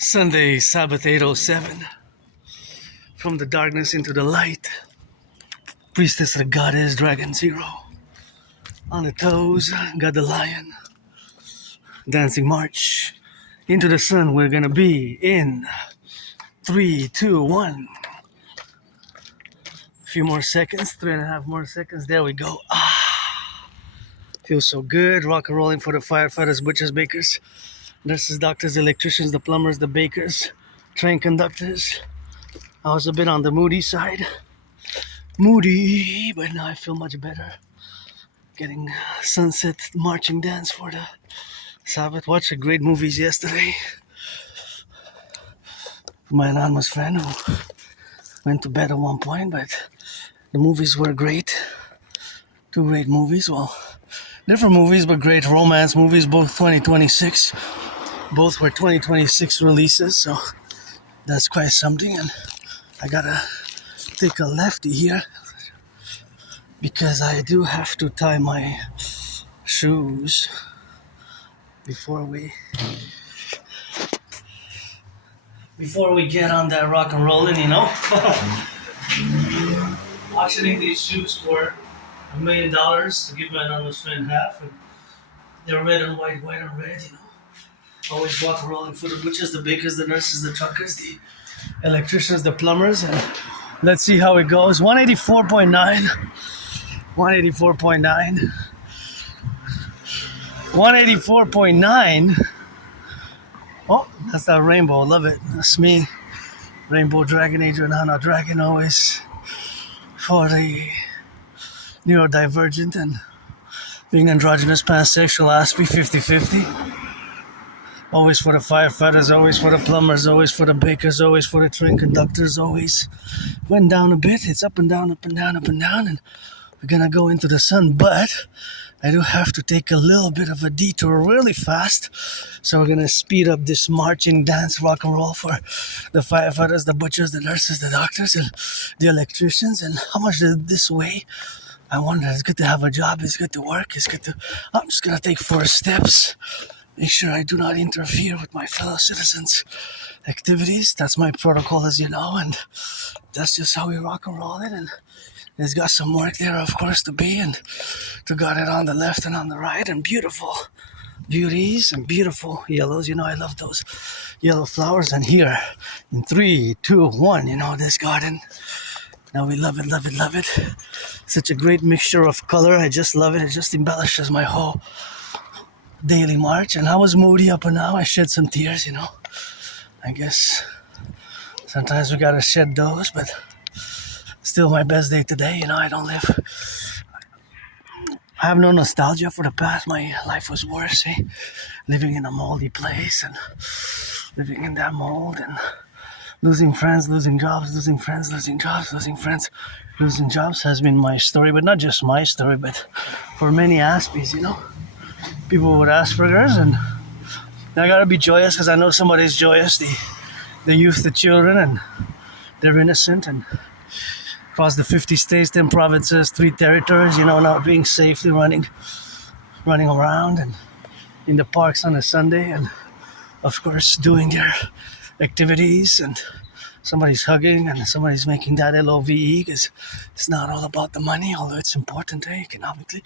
Sunday, Sabbath 807. From the darkness into the light. Priestess of the goddess, Dragon Zero. On the toes, got the lion. Dancing march. Into the sun, we're gonna be in 3, 2, 1. A few more seconds, 3.5 more seconds. There we go. Feels so good. Rock and rolling for the firefighters, butchers, bakers, nurses, doctors, electricians, the plumbers, the bakers, train conductors. I was a bit on the moody side. Moody, but now I feel much better. Getting sunset marching dance for the Sabbath. Watched great movies yesterday. My anonymous friend who went to bed at one point, but the movies were great. 2 great movies. Well, different movies, but great romance movies, both 2026. Both were 2026 releases, so that's quite something. And I gotta take a lefty here because I do have to tie my shoes before we get on that rock and rolling, you know. Auctioning these shoes for $1 million to give my anonymous friend half, and they're red and white, white and red, you know. Always rock and rolling for the butchers, the bakers, the nurses, the truckers, the electricians, the plumbers, and let's see how it goes. 184.9. 184.9. 184.9. Oh, that's that rainbow. Love it. That's me. Rainbow Dragon, Adrian, Dragon, always for the neurodivergent and being androgynous, pansexual, Aspie, 50-50. Always for the firefighters, always for the plumbers, always for the bakers, always for the train conductors, always. Went down a bit. It's up and down, up and down, up and down, and we're gonna go into the sun, but I do have to take a little bit of a detour really fast. So we're gonna speed up this marching dance rock and roll for the firefighters, the butchers, the nurses, the doctors, and the electricians. And how much does this weigh? I wonder. It's good to have a job. It's good to work. It's good to... I'm just gonna take 4 steps. Make sure I do not interfere with my fellow citizens' activities. That's my protocol, as you know, and that's just how we rock and roll it. And there's got some work there, of course, to be, and to got it on the left and on the right, and beautiful beauties and beautiful yellows. You know, I love those yellow flowers. And here, in 3, 2, 1, you know, this garden. Now we love it, love it, love it. Such a great mixture of color. I just love it. It just embellishes my whole daily march. And I was moody up and now. I shed some tears, you know. I guess sometimes we gotta shed those, but still my best day today. You know, I have no nostalgia for the past. My life was worse, living in a moldy place and living in that mold and losing friends, losing jobs, losing friends, losing jobs, losing friends, losing jobs has been my story, but not just my story, but for many Aspies, you know. People with Asperger's, and I gotta be joyous because I know somebody's joyous. The youth, the children, and they're innocent, and across the 50 states, 10 provinces, 3 territories, you know, not being safely running around and in the parks on a Sunday, and of course doing their activities, and somebody's hugging and somebody's making that LOVE because it's not all about the money, although it's important, economically,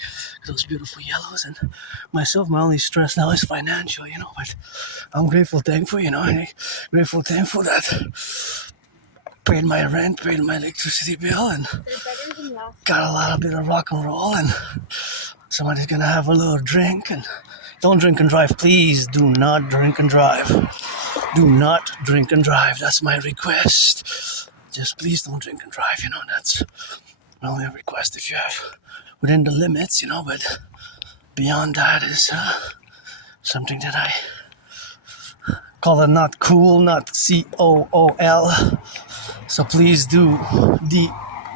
those beautiful yellows. And myself, my only stress now is financial, you know, but I'm grateful, thankful, you know, grateful, thankful that paid my rent, paid my electricity bill, and got a lot of bit of rock and roll, and somebody's gonna have a little drink. And don't drink and drive, please. Do not drink and drive. Do not drink and drive. That's my request. Just please don't drink and drive, you know. That's my only request if you have within the limits, you know, but beyond that is something that I call it not cool, not COOL. So please do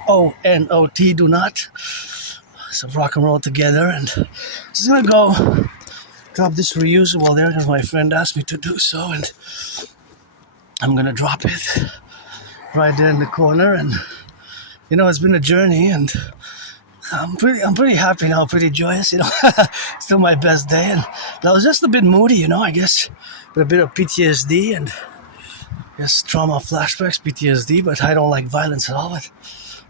DONOT, do not. So rock and roll together, and just gonna go drop this reusable there because my friend asked me to do so, and I'm gonna drop it right there in the corner. And you know, it's been a journey, and I'm pretty happy now, pretty joyous, you know. Still my best day, and I was just a bit moody, you know, I guess, with a bit of PTSD and Yes, trauma flashbacks, PTSD, but I don't like violence at all. But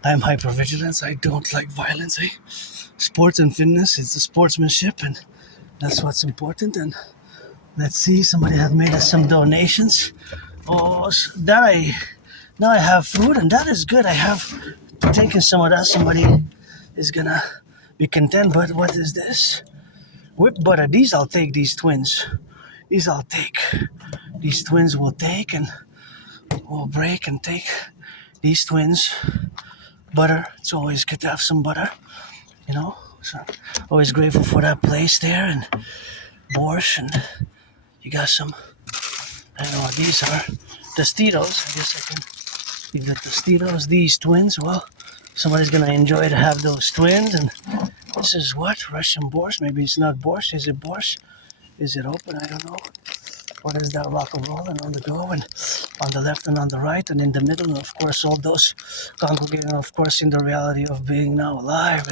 I'm hypervigilant. I don't like violence. Eh? Sports and fitness, it's the sportsmanship, and that's what's important. And let's see, somebody has made us some donations. Oh, that now I have food, and that is good. I have taken some of that. Somebody is gonna be content. But what is this? Whipped butter. These I'll take. These twins. These I'll take. These twins will take, and we'll break and take these twins. Butter. It's always good to have some butter, you know. So always grateful for that place there, and borscht, and you got some. I don't know what these are. Tostitos. I guess I can give the Tostitos. These twins. Well, somebody's gonna enjoy to have those twins. And this is what? Russian borscht. Maybe it's not borscht. Is it borscht? Is it open? I don't know. What is that? Rock and roll, and on the go, and on the left and on the right, and in the middle, and of course all those congregating, of course, in the reality of being now alive.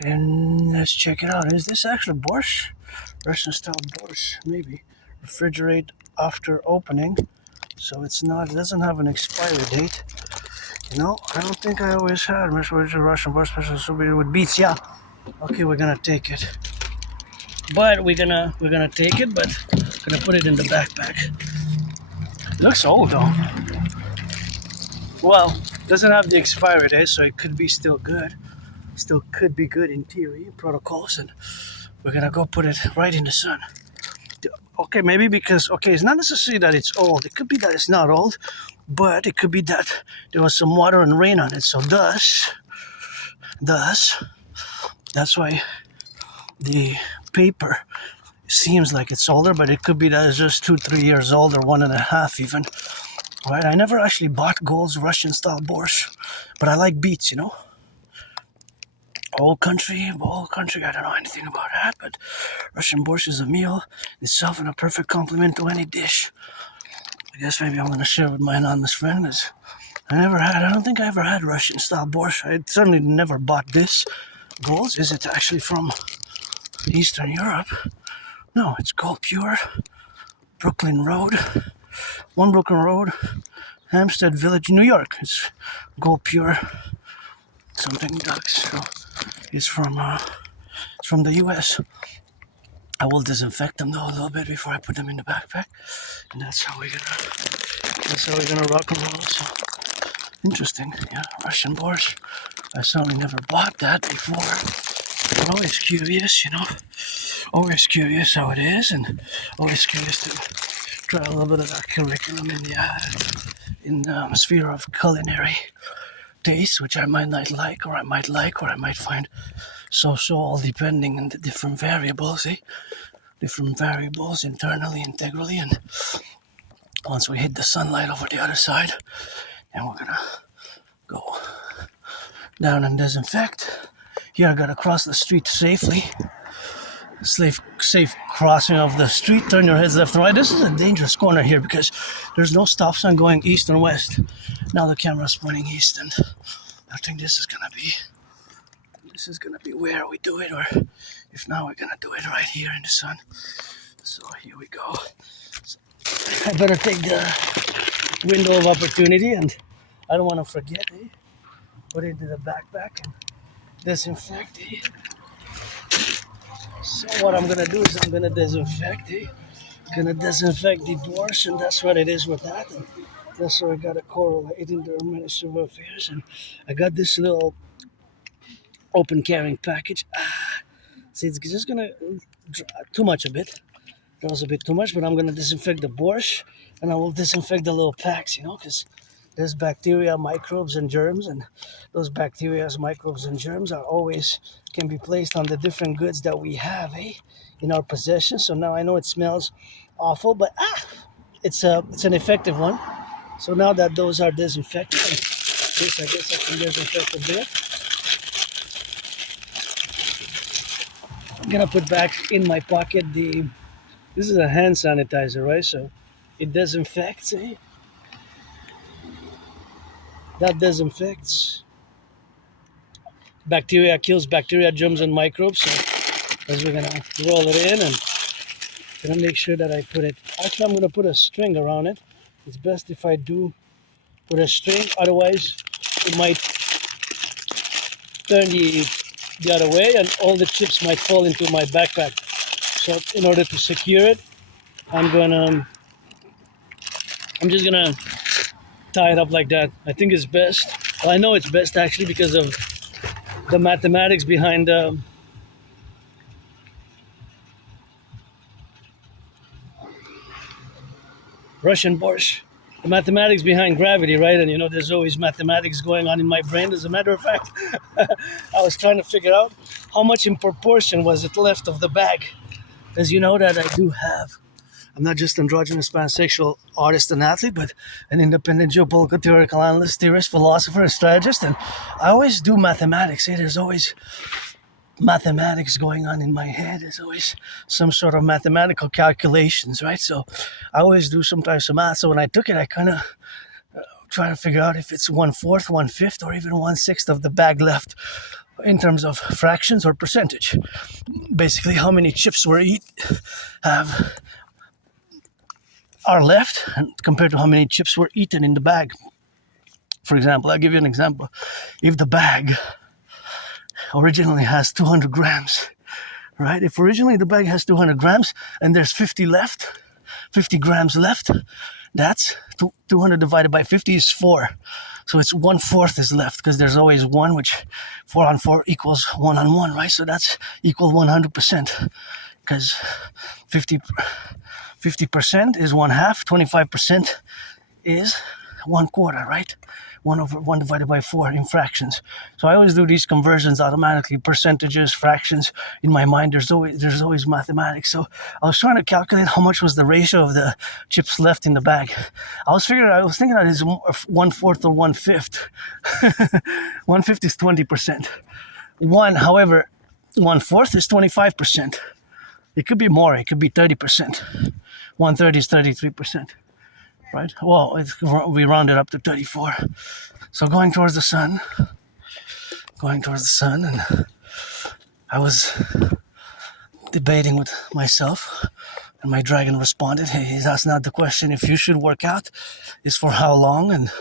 And let's check it out. Is this actually borscht? Russian style borscht, maybe. Refrigerate after opening, so it's not. It doesn't have an expiry date. You know, I don't think I always had Russian borscht special with beets. Yeah. Okay, we're gonna take it. But we're gonna take it, but gonna put it in the backpack. It looks old though. Well, doesn't have the expiry date, so it could be still good. Still could be good in theory, protocols, and we're gonna go put it right in the sun. Okay, maybe because it's not necessarily that it's old. It could be that it's not old, but it could be that there was some water and rain on it. So thus, that's why the paper seems like it's older, but it could be that it's just 2-3 years old, or 1.5 even. Right? I never actually bought Gold's Russian style borscht, but I like beets, you know. Old country, I don't know anything about that, but Russian borscht is a meal itself and a perfect complement to any dish. I guess maybe I'm going to share with my anonymous friend, because I don't think I ever had Russian style borscht. I certainly never bought this. Gold's, is it actually from Eastern Europe? No, it's Gold Pure, Brooklyn Road, Hampstead Village, New York. It's Gold Pure something ducks. So it's from the U.S. I will disinfect them though a little bit before I put them in the backpack, and that's how we're gonna rock and roll. So interesting, yeah. Russian borscht. I certainly never bought that before. I'm always curious, you know. Always curious how it is, and always curious to try a little bit of that curriculum in the sphere of culinary taste, which I might not like, or I might find so all depending on the different variables, different variables internally, integrally, and once we hit the sunlight over the other side, and we're gonna go down and disinfect. Here I gotta cross the street safely. Safe crossing of the street. Turn your heads left and right. This is a dangerous corner here because there's no stop sign going east and west. Now the camera's pointing east, and I think this is gonna be where we do it, or if not, we're gonna do it right here in the sun. So here we go. So I better take the window of opportunity, and I don't want to forget. Put it into the backpack and disinfect. So what I'm gonna do is I'm gonna disinfect. Gonna disinfect the doors, and that's what it is with that. And that's why I got a correlate in the Ministry of Affairs, and I got this little open carrying package. See, it's just gonna too much of it. That was a bit too much, but I'm gonna disinfect the borscht, and I will disinfect the little packs, because there's bacteria, microbes, and germs, and those bacteria, microbes, and germs can be placed on the different goods that we have, in our possession. So now I know it smells awful, but it's an effective one. So now that those are disinfected, this I guess I can disinfect a bit. I'm gonna put back in my pocket this is a hand sanitizer, right? So it disinfects, That disinfects. Bacteria kills bacteria, germs, and microbes. So as we're gonna roll it in, and gonna make sure that I put it. Actually, I'm gonna put a string around it It's best if I do with a string, otherwise it might turn the other way and all the chips might fall into my backpack. So in order to secure it, I'm just gonna tie it up like that. I think it's best. Well, I know it's best actually because of the mathematics behind Russian borscht. The mathematics behind gravity, right? And there's always mathematics going on in my brain. As a matter of fact, I was trying to figure out how much in proportion was it left of the bag. As you know that I do have, I'm not just androgynous pansexual artist and athlete, but an independent geopolitical theoretical analyst, theorist, philosopher, and strategist. And I always do mathematics. There's always mathematics going on in my head. There's always some sort of mathematical calculations, right? So I always do sometimes some math. So when I took it, I kind of try to figure out if it's 1/4, 1/5, or even 1/6 of the bag left in terms of fractions or percentage. Basically, how many chips are left and compared to how many chips were eaten in the bag. For example, I'll give you an example. If the bag originally has 200 grams, right? If originally the bag has 200 grams and there's 50 grams left, that's 200 divided by 50 is 4. So it's 1/4 is left because there's always 1, which 4 on 4 equals 1 on 1, right? So that's equal 100% because 50% is 1/2, 25% is 1/4, right? 1/1 divided by 4 in fractions. So I always do these conversions automatically, percentages, fractions. In my mind, there's always mathematics. So I was trying to calculate how much was the ratio of the chips left in the bag. I was thinking that it's 1/4 or 1/5. 1/5 is 20%. However, 1/4 is 25%. It could be more. It could be 30%. 1/3 is 33%. Right? Well, we round it up to 34. So going towards the sun, and I was debating with myself, and my dragon responded, hey, that's not the question. If you should work out, it's for how long? And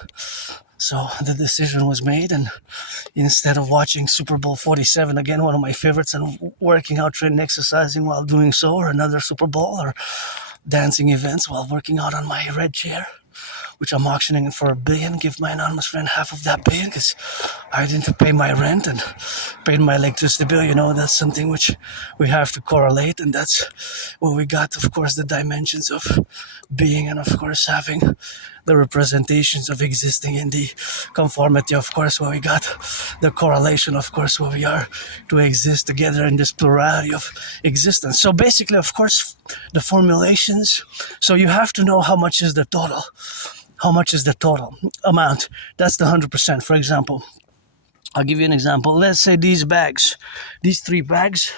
so the decision was made, and instead of watching Super Bowl 47, again, one of my favorites, and working out, training, exercising while doing so, or another Super Bowl, or dancing events while working out on my red chair, which I'm auctioning for $1 billion. Give my anonymous friend half of that $1 billion because I didn't pay my rent and paid my electricity bill. That's something which we have to correlate, and that's where we got, of course, the dimensions of being, and of course having the representations of existing in the conformity, of course, where we got the correlation, of course, where we are to exist together in this plurality of existence. So basically, of course, the formulations, so you have to know how much is the total. How much is the total amount? That's the 100%. For example, I'll give you an example. Let's say these 3 bags,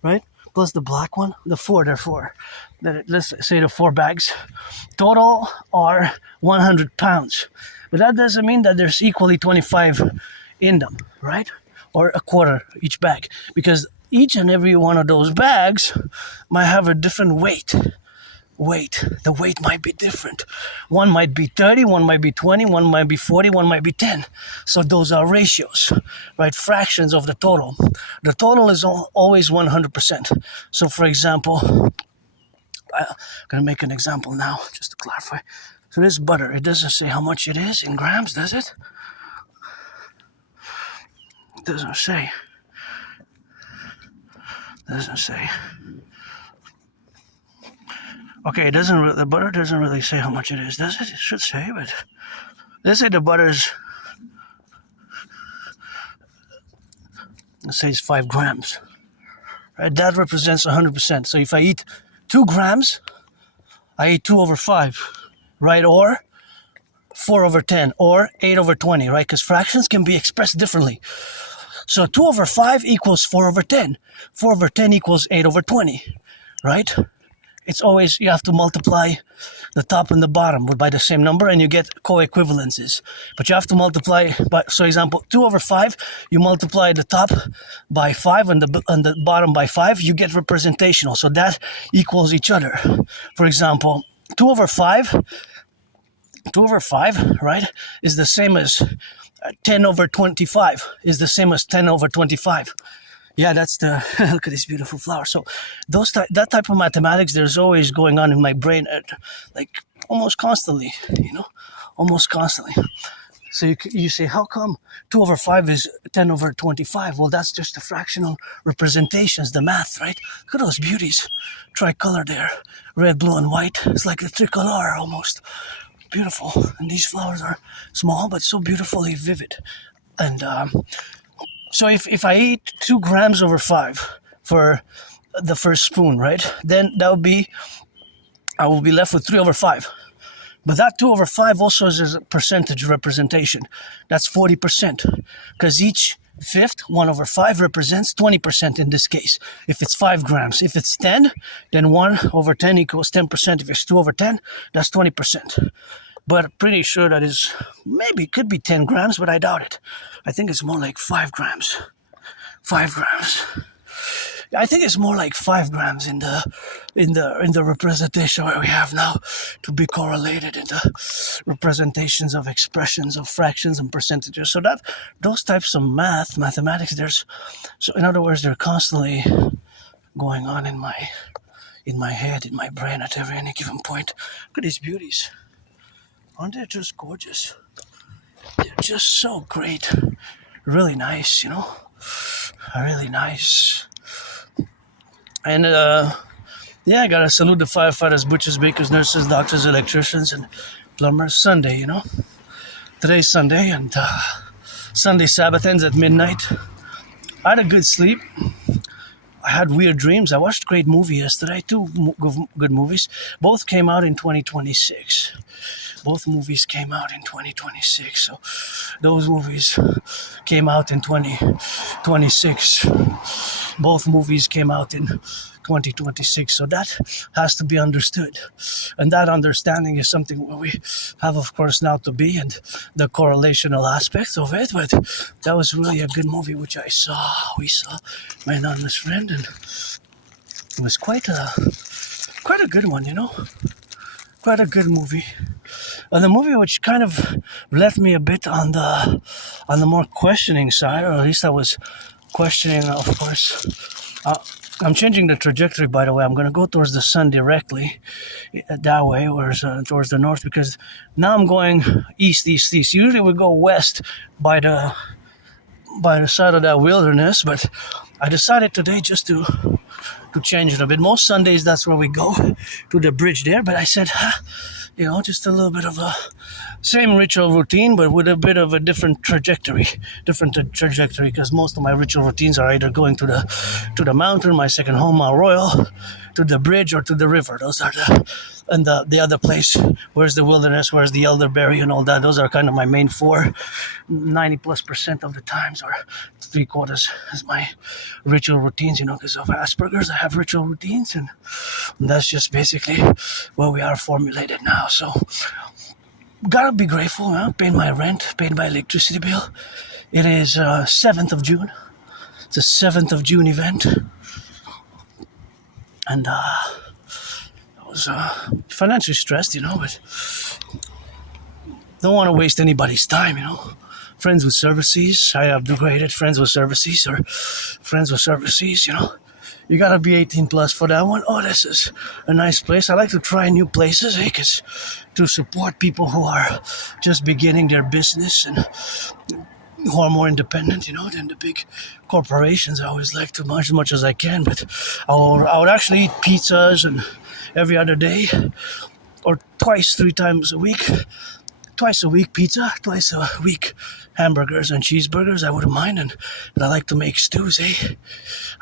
right? Plus the black one, the 4, therefore. Let's say the 4 bags total are 100 pounds. But that doesn't mean that there's equally 25 in them, right? Or a quarter each bag. Because each and every one of those bags might have a different weight. The weight might be different. One might be 30, one might be 20, one might be 40, one might be 10. So those are ratios, right? Fractions of the total. The total is always 100%. So for example, I'm going to make an example now, just to clarify. So this butter, it doesn't say how much it is in grams, does it? It doesn't say. Okay, the butter doesn't really say how much it is, does it? It should say, but let's say the butter's, let's say it's 5 grams. Right, that represents 100%. So if I eat 2 grams, I eat 2/5, right? Or 4/10, or 8/20, right? Because fractions can be expressed differently. So 2/5 equals 4/10. 4/10 equals 8/20, right? It's always, you have to multiply the top and the bottom by the same number and you get co-equivalences. But you have to multiply by, so example, 2/5, you multiply the top by 5 and the bottom by 5, you get representational. So that equals each other. For example, 2/5 2 over 5, right, is the same as 10 over 25, is the same as 10 over 25. Yeah, that's the, look at this beautiful flower. So that type of mathematics, there's always going on in my brain, like almost constantly, almost constantly. So you say, how come 2 over 5 is 10 over 25? Well, that's just the fractional representations, the math, right? Look at those beauties. Tricolor there, red, blue, and white. It's like a tricolor almost. Beautiful. And these flowers are small, but so beautifully vivid. And so if I eat 2 grams over 5 for the first spoon, right, then I will be left with 3 over 5. But that 2 over 5 also is a percentage representation. That's 40%. Because each fifth, 1 over 5, represents 20% in this case. If it's 5 grams. If it's 10, then 1 over 10 equals 10%. If it's 2 over 10, that's 20%. But I'm pretty sure that is, maybe it could be 10 grams, but I doubt it. I think it's more like 5 grams. 5 grams. I think it's more like 5 grams in the representation where we have now to be correlated in the representations of expressions of fractions and percentages. So that those types of mathematics, so in other words, they're constantly going on in my head, in my brain at any given point. Look at these beauties. Aren't they just gorgeous? They're just so great. Really nice, Really nice. And I gotta salute the firefighters, butchers, bakers, nurses, doctors, electricians, and plumbers. Sunday, Today's Sunday, and Sunday Sabbath ends at midnight. I had a good sleep. I had weird dreams. I watched a great movie yesterday, 2 good movies. Both came out in 2026. Both movies came out in 2026. So those movies came out in 2026. Both movies came out in 2026. So that has to be understood. And that understanding is something where we have, of course, now to be, and the correlational aspects of it. But that was really a good movie, which we saw, my anonymous friend, and it was quite a good one, Quite a good movie. And the movie which kind of left me a bit on the more questioning side, or at least I was questioning, of course. I'm changing the trajectory, by the way. I'm going to go towards the sun directly, that way, towards the north, because now I'm going east. Usually we go west by the side of that wilderness, but I decided today just to change it a bit. Most Sundays, that's where we go, to the bridge there, but I said, just a little bit of a same ritual routine, but with a bit of a different trajectory, because most of my ritual routines are either going to the mountain, my second home, Mount Royal, to the bridge, or to the river. Those are the other place, where's the wilderness, where's the elderberry and all that. Those are kind of my main 4. 90+% of the times, or 3/4 is my ritual routines, because of Asperger's. I have ritual routines, and that's just basically where we are formulated now. So gotta be grateful, paid my rent, paid my electricity bill. It is 7th of June. It's a 7th of June event. And I was financially stressed, but don't want to waste anybody's time, Friends with services, I have degraded friends with services, or friends with services, You gotta be 18 plus for that one. Oh, this is a nice place. I like to try new places, because to support people who are just beginning their business and who are more independent, than the big corporations. I always like to as much as I can, but I would actually eat pizzas and every other day, or 3 times a week. Twice a week pizza, twice a week hamburgers and cheeseburgers. I wouldn't mind, but I like to make stews,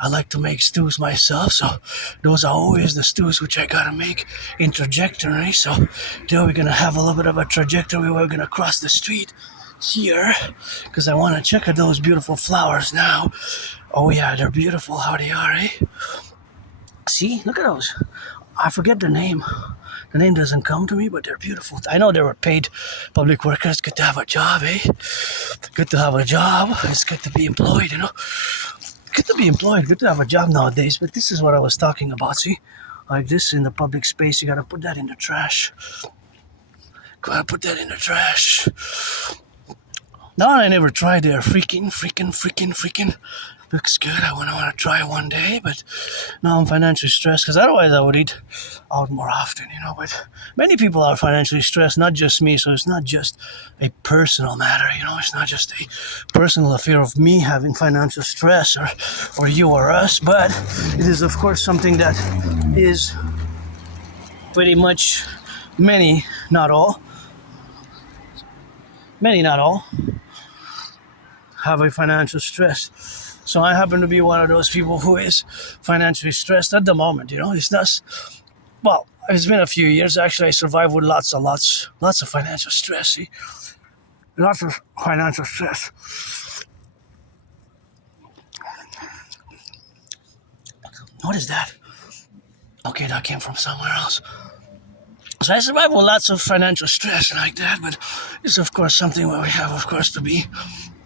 I like to make stews myself, so those are always the stews which I gotta make in trajectory. So there we're gonna have a little bit of a trajectory. We're gonna cross the street here, because I want to check out those beautiful flowers now. Oh yeah, they're beautiful how they are, See, look at those. I forget the name. The name doesn't come to me, but they're beautiful. I know they were paid public workers. Good to have a job, Good to have a job. It's good to be employed, Good to be employed. Good to have a job nowadays. But this is what I was talking about, see? Like this in the public space, you gotta put that in the trash. Gotta put that in the trash. That one I never tried there. Freaking. Looks good. I want to try it one day, but now I'm financially stressed because otherwise I would eat out more often, But many people are financially stressed, not just me. So it's not just a personal matter, It's not just a personal affair of me having financial stress or you or us, but it is, of course, something that is pretty much many, not all, have a financial stress. So I happen to be one of those people who is financially stressed at the moment, It's not, well, it's been a few years. Actually, I survived with lots of financial stress, see? Lots of financial stress. What is that? Okay, that came from somewhere else. So I survived with lots of financial stress like that, but it's, of course, something where we have, of course, to be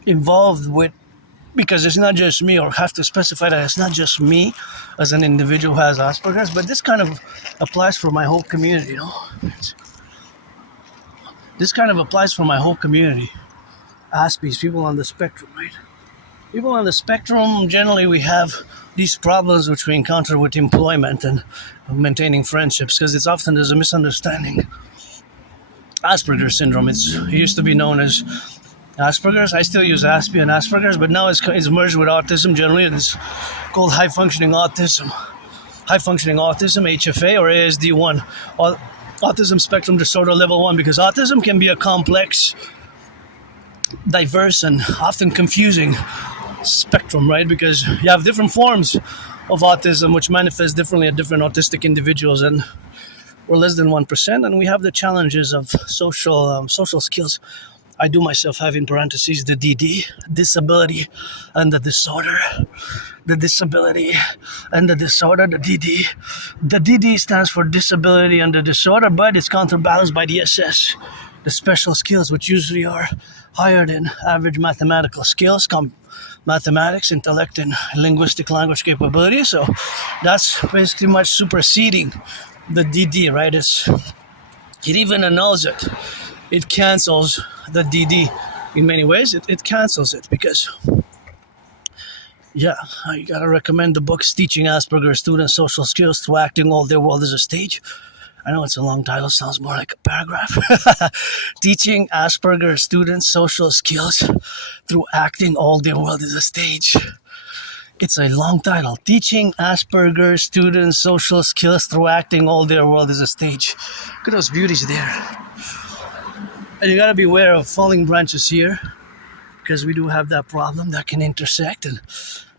involved with, because it's not just me, or have to specify that it's not just me as an individual who has Asperger's, but this kind of applies for my whole community, This kind of applies for my whole community. Aspies, people on the spectrum, right? People on the spectrum, generally we have these problems which we encounter with employment and maintaining friendships, because it's often there's a misunderstanding. Asperger's syndrome, it used to be known as Asperger's. I still use Aspie and Asperger's, but now it's merged with autism generally, and it's called high-functioning autism. High-functioning autism, HFA, or ASD1, Autism Spectrum Disorder Level 1, because autism can be a complex, diverse, and often confusing spectrum, right? Because you have different forms of autism which manifest differently at different autistic individuals, and we're less than 1%, and we have the challenges of social skills. I do myself have in parentheses the dedie, disability and the disorder. The disability and the disorder, the dedie. The dedie stands for disability and the disorder, but it's counterbalanced by the SS, the special skills, which usually are higher than average mathematical skills, mathematics, intellect, and linguistic language capability. So that's basically much superseding the dedie, right? It even annuls it. It cancels the dedie in many ways. It cancels it because, I gotta recommend the books Teaching Asperger's Students Social Skills Through Acting All Their World as a Stage. I know it's a long title, sounds more like a paragraph. Teaching Asperger's Students Social Skills Through Acting All Their World as a Stage. It's a long title. Teaching Asperger's Students Social Skills Through Acting All Their World as a Stage. Look at those beauties there. And you gotta be aware of falling branches here, because we do have that problem that can intersect. And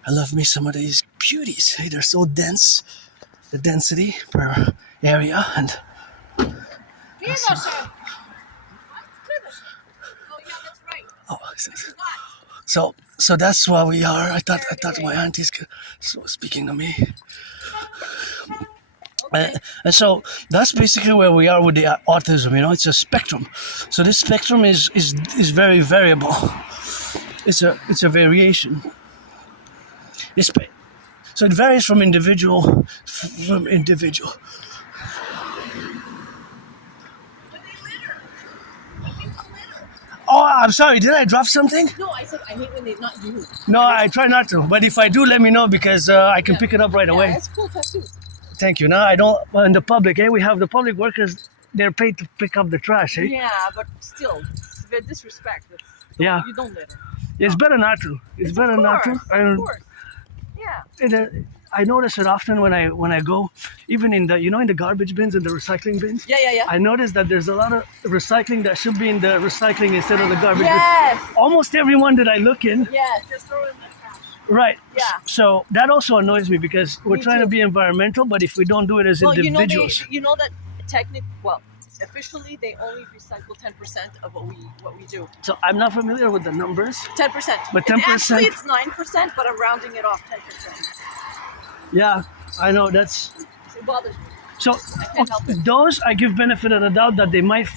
I love me some of these beauties. Hey, they're so dense, the density per area, and so that's why we are. I thought my auntie's speaking to me. And so that's basically where we are with the autism. It's a spectrum. So this spectrum is very variable. It's a variation. So it varies from individual. Oh, I'm sorry. Did I drop something? No, I said I hate when they not you. No, I try not to. But if I do, let me know, because I can pick it up right away. Yeah, it's cool tattoo. Thank you. No, I don't. In the public, we have the public workers. They're paid to pick up the trash, Yeah, but still, it's a bit disrespect. Yeah. You don't litter. It's better not to. It's better not to. Of course. Yeah. I notice it often when I go, even in the in the garbage bins and the recycling bins. Yeah. I notice that there's a lot of recycling that should be in the recycling instead of the garbage Yes. bin. Almost everyone that I look in. Yes, just throw it in the trash. Right. Yeah. So that also annoys me, because we're trying to be environmental, but if we don't do it as individuals. You know that officially they only recycle 10% of what we do. So I'm not familiar with the numbers. 10%. But 10%. Actually, it's 9%, but I'm rounding it off 10%. Yeah, I know that's. It bothers me. So those I give benefit of the doubt that they might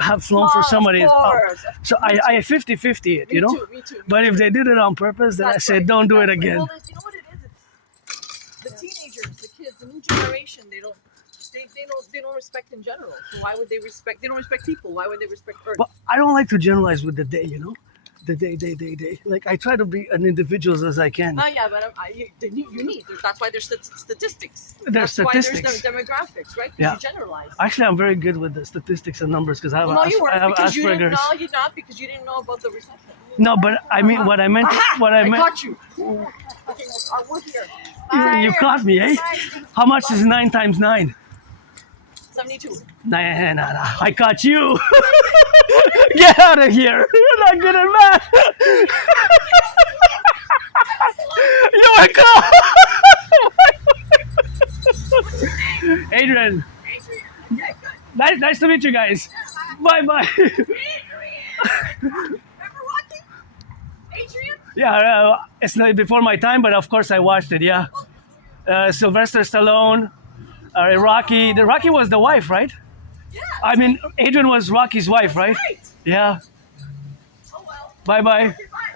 have flown for somebody else. So I 50-50 it, Me too. But if they did it on purpose, then I say don't do it again. Well, you know what it is? It's the teenagers, the kids, the new generation. They don't. they don't respect in general. So why would they respect? They don't respect people. Why would they respect Earth? But I don't like to generalize with the day, you know? The day. Like, I try to be an individual as I can. Yeah, but you need. That's why there's statistics. There's statistics. Why there's demographics, right? Yeah. You generalize. Actually, I'm very good with the statistics and numbers because I have, No, you I weren't have because Asperger's. you're not because you didn't know about the recession. No, but I mean, what I meant, I caught you. Okay, we're here. you caught me, eh? How much is 9 times 9? 72. Nah, I caught you. Get out of here. You're not good at math. You are caught. Adrian. Nice to meet you guys. Bye. Adrian. Remember watching? Adrian? Yeah, it's not before my time, but of course I watched it, yeah. Sylvester Stallone, Rocky. The Rocky was the wife, right? Yeah. I mean, Adrian was Rocky's wife, right? Right. Yeah. Oh well. Bye. Okay, bye.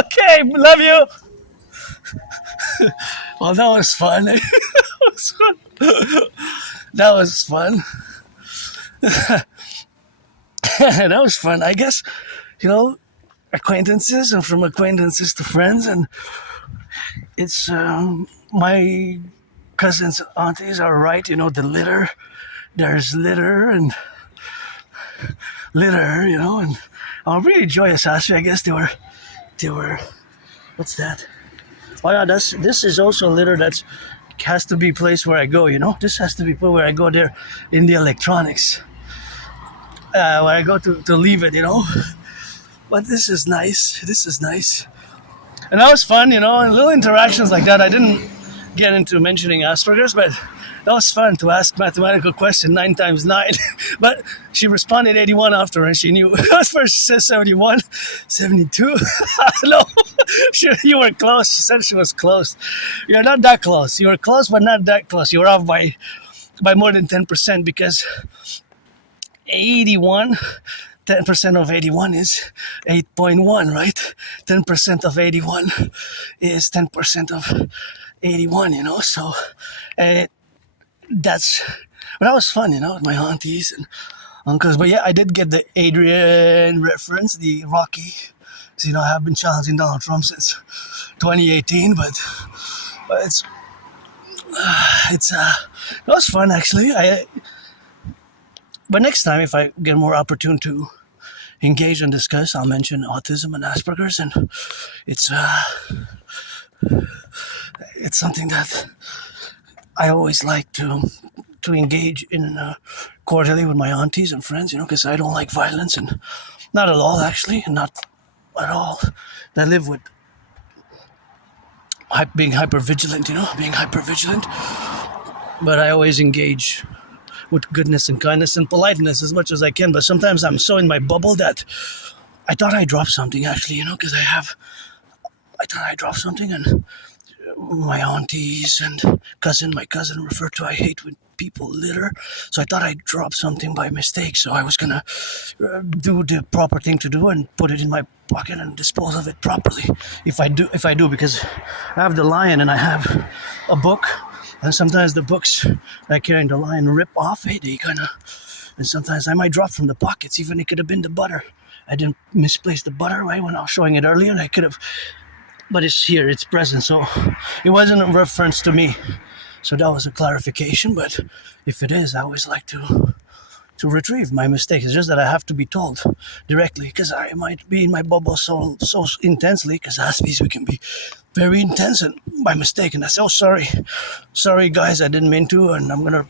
Okay, love you. Well, that was fun. That was fun. That was fun. I guess, you know, acquaintances and from acquaintances to friends, and it's my cousins and aunties are right. You know, the litter. There's litter and litter. You know, and I'm really joyous. Actually, I guess they were. What's that? Oh yeah, this is also litter that's has to be place where I go. You know, this has to be where I go there in the electronics. Where I go to leave it. You know. But this is nice. And that was fun, you know, and little interactions like that. I didn't get into mentioning Asperger's, but that was fun to ask mathematical question 9 times 9. But she responded 81 after, and she knew. First she said 71, 72. No, you were close. She said she was close. You're not that close. You were close, but not that close. You were off by more than 10% because 81... 10% of 81 is 8.1, right? 10% of 81 is 10% of 81, you know? So that was fun, you know, with my aunties and uncles. But yeah, I did get the Adrian reference, the Rocky. So, you know, I have been challenging Donald Trump since 2018, but it was fun, actually. But next time, if I get more opportune to engage and discuss, I'll mention autism and Asperger's, and it's something that I always like to engage in cordially with my aunties and friends, you know, because I don't like violence, and not at all, actually, not at all. I live with being hypervigilant, you know, but I always engage with goodness and kindness and politeness as much as I can. But sometimes I'm so in my bubble that I thought I dropped something, actually, you know, because I thought I dropped something, and my aunties and my cousin referred to I hate when people litter. So I thought I dropped something by mistake. So I was going to do the proper thing to do and put it in my pocket and dispose of it properly. If I do, because I have the lion and I have a book. And sometimes the books that I carry in the line rip off, and sometimes I might drop from the pockets, even it could have been the butter. I didn't misplace the butter, right, when I was showing it earlier, and I could have, but it's here, it's present, so it wasn't a reference to me. So that was a clarification, but if it is, I always like to retrieve my mistakes. It's just that I have to be told directly, because I might be in my bubble so intensely, because Aspies, we can be very intense and by mistake, and I say, oh, sorry guys, I didn't mean to, and I'm gonna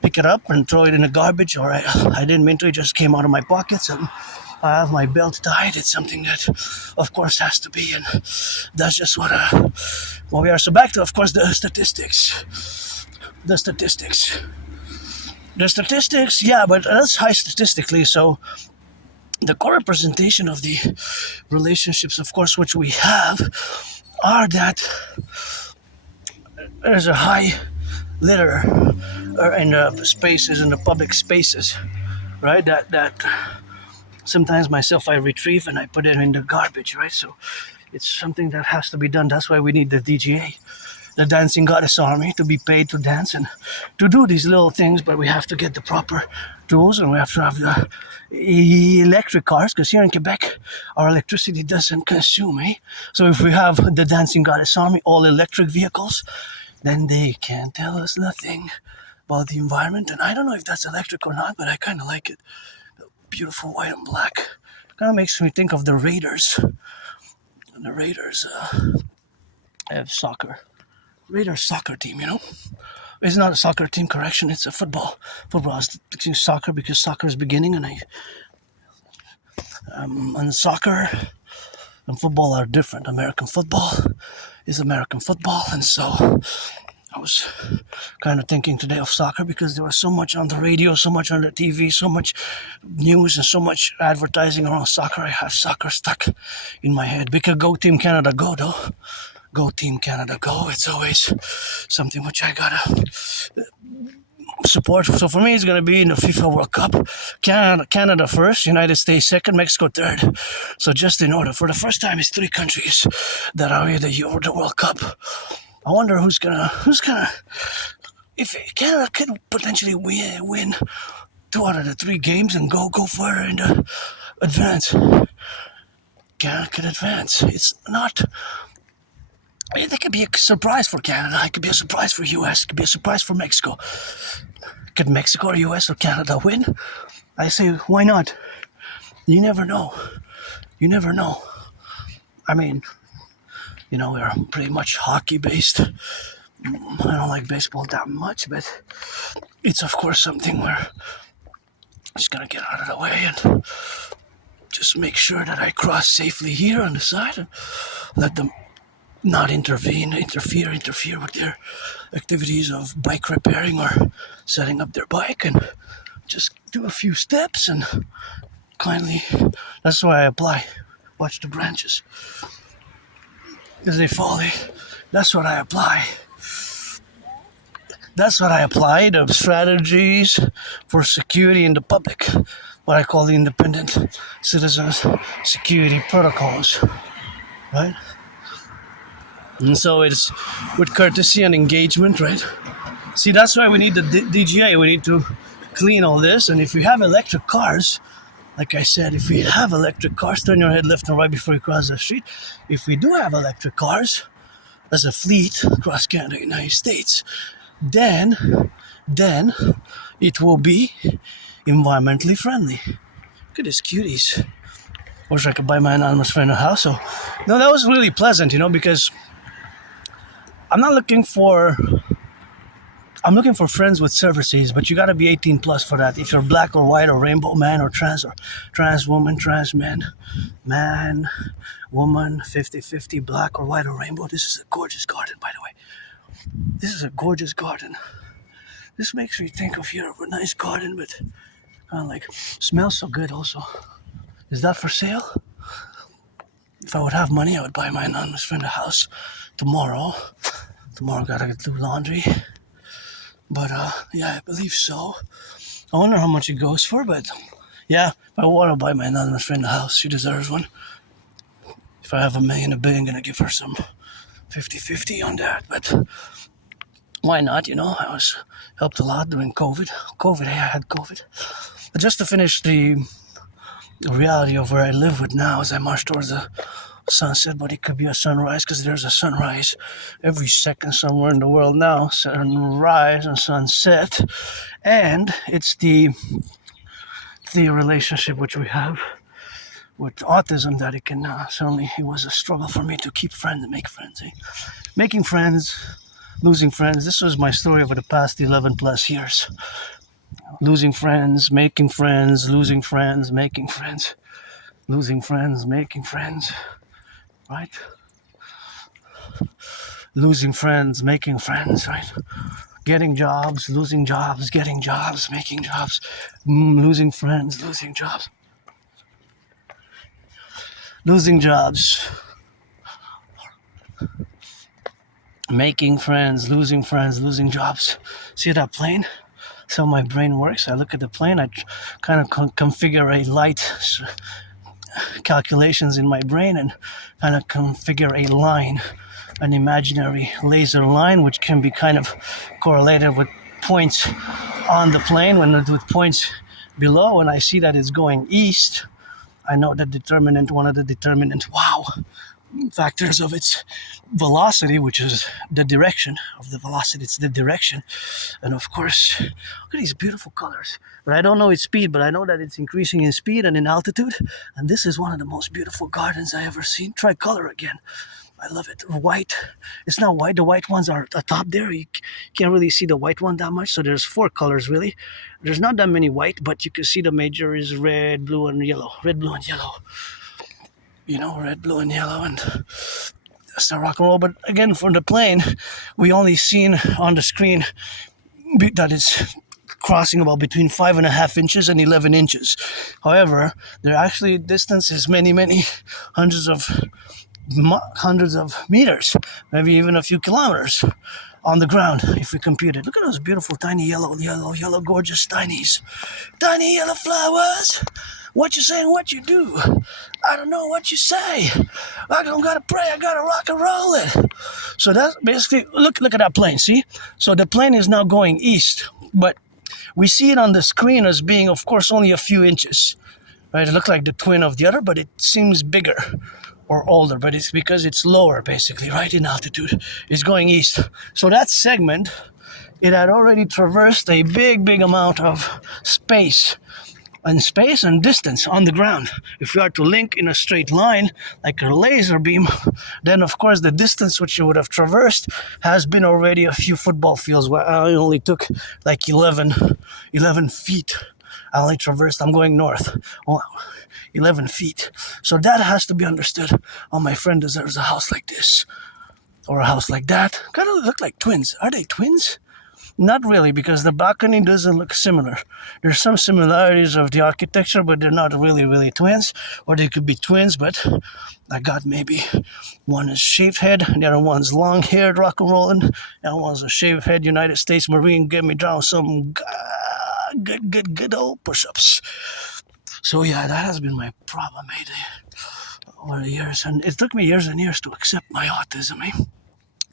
pick it up and throw it in the garbage, or I didn't mean to, it just came out of my pockets, and I have my belt tied. It's something that of course has to be, and that's just what we are. So back to, of course, the statistics, yeah, but that's high statistically. So the core representation of the relationships, of course, which we have, are that there's a high litter in the spaces, in the public spaces, right? That sometimes myself I retrieve and I put it in the garbage, right? So it's something that has to be done. That's why we need the DGA, the Dancing Goddess Army, to be paid to dance and to do these little things. But we have to get the proper tools, and we have to have the electric cars, because here in Quebec our electricity doesn't consume, eh? So if we have the Dancing Goddess Army, all electric vehicles, then they can't tell us nothing about the environment. And I don't know if that's electric or not, but I kind of like it. Beautiful white and black. Kind of makes me think of the Raiders. And the Raiders have soccer. Raiders soccer team, you know? It's not a soccer team, correction, it's a football. Football, I was thinking soccer because soccer is beginning, and soccer and football are different. American football is American football, and so I was kind of thinking today of soccer because there was so much on the radio, so much on the TV, so much news and so much advertising around soccer. I have soccer stuck in my head. Because go Team Canada go, though. Go Team Canada go. It's always something which I gotta support. So for me, it's gonna be in the FIFA World Cup. Canada first, United States second, Mexico third. So just in order, for the first time, it's 3 countries that are in the World Cup. I wonder who's gonna. If Canada could potentially win 2 out of the 3 games and go further in the advance. Canada could advance. It's not. It could be a surprise for Canada. It could be a surprise for US. It could be a surprise for Mexico. Could Mexico or US or Canada win? I say, why not? You never know. You never know. I mean, you know, we're pretty much hockey based. I don't like baseball that much, but it's of course something where I'm just gonna get out of the way and just make sure that I cross safely here on the side and let them not interfere with their activities of bike repairing or setting up their bike, and just do a few steps and kindly. That's why I apply. Watch the branches as they fall. That's what I apply. That's what I apply. The strategies for security in the public, what I call the independent citizens security protocols, right? And so it's with courtesy and engagement, right? See, that's why we need the DGA. We need to clean all this. And if we have electric cars, like I said, if we have electric cars, turn your head left and right before you cross the street. If we do have electric cars as a fleet across Canada, United States, then it will be environmentally friendly. Look at these cuties. Wish I could buy my anonymous friend a house. So, no, that was really pleasant, you know, because I'm looking for friends with services, but you gotta be 18 plus for that. If you're black or white or rainbow man or trans woman, trans man, woman, 50-50, black or white or rainbow. This is a gorgeous garden, by the way. This is a gorgeous garden. This makes me think of here a nice garden, but kind of like smells so good also. Is that for sale? If I would have money, I would buy my anonymous friend a house tomorrow. Tomorrow gotta do laundry. But yeah, I believe so. I wonder how much it goes for, but yeah, if I want to buy my anonymous friend a house, she deserves one. If I have $1 million, $1 billion, gonna give her some 50-50 on that, but why not, you know? I was helped a lot during COVID. I had COVID. But just to finish the reality of where I live with now as I march towards the sunset, but it could be a sunrise because there's a sunrise every second somewhere in the world now. Sunrise and sunset. And it's the relationship which we have with autism that it can certainly, it was a struggle for me to keep friends and make friends. Making friends, losing friends. This was my story over the past 11 plus years. Losing friends, making friends, losing friends, making friends, losing friends, making friends, right? Losing friends, making friends, right? Getting jobs, losing jobs, getting jobs, making jobs, losing friends, losing jobs. Losing jobs, making friends, losing jobs. See that plane? So my brain works. I look at the plane. I kind of configure a light calculations in my brain and kind of configure a line, an imaginary laser line, which can be kind of correlated with points on the plane, with points below. And I see that it's going east. I know the determinant, one of the determinant, factors of its velocity, which is the direction of the velocity. It's the direction. And of course, look at these beautiful colors. But I don't know its speed, but I know that it's increasing in speed and in altitude. And this is one of the most beautiful gardens I ever seen. Tricolor again. I love it. White. It's not white. The white ones are atop there. You can't really see the white one that much. So there's 4 colors really. There's not that many white, but you can see the major is red, blue, and yellow. Red, blue, and yellow. Red, blue, and yellow, and that's the rock and roll. But again, for the plane, we only seen on the screen that it's crossing about between 5.5 inches and 11 inches. However, there actually distance is many hundreds of meters, maybe even a few kilometers on the ground if we compute it. Look at those beautiful tiny yellow, gorgeous tiny yellow flowers. What you say and what you do, I don't know what you say. I don't gotta pray, I gotta rock and roll it. So that's basically, look at that plane, see? So the plane is now going east, but we see it on the screen as being, of course, only a few inches, right? It looks like the twin of the other, but it seems bigger or older, but it's because it's lower, basically, right, in altitude. It's going east. So that segment, it had already traversed a big amount of space and distance on the ground. If we are to link in a straight line, like a laser beam, then of course the distance which you would have traversed has been already a few football fields, where I only took like 11 feet. I only traversed, I'm going north, 11 feet. So that has to be understood. Oh, my friend deserves a house like this, or a house like that. Kind of look like twins. Are they twins? Not really, because the balcony doesn't look similar. There's some similarities of the architecture, but they're not really twins. Or they could be twins, but I got maybe one is shaved head, and the other one's long-haired rock and rolling. The other one's a shaved head United States Marine. Get me down some good old push-ups. So yeah, that has been my problem over the years. And it took me years and years to accept my autism,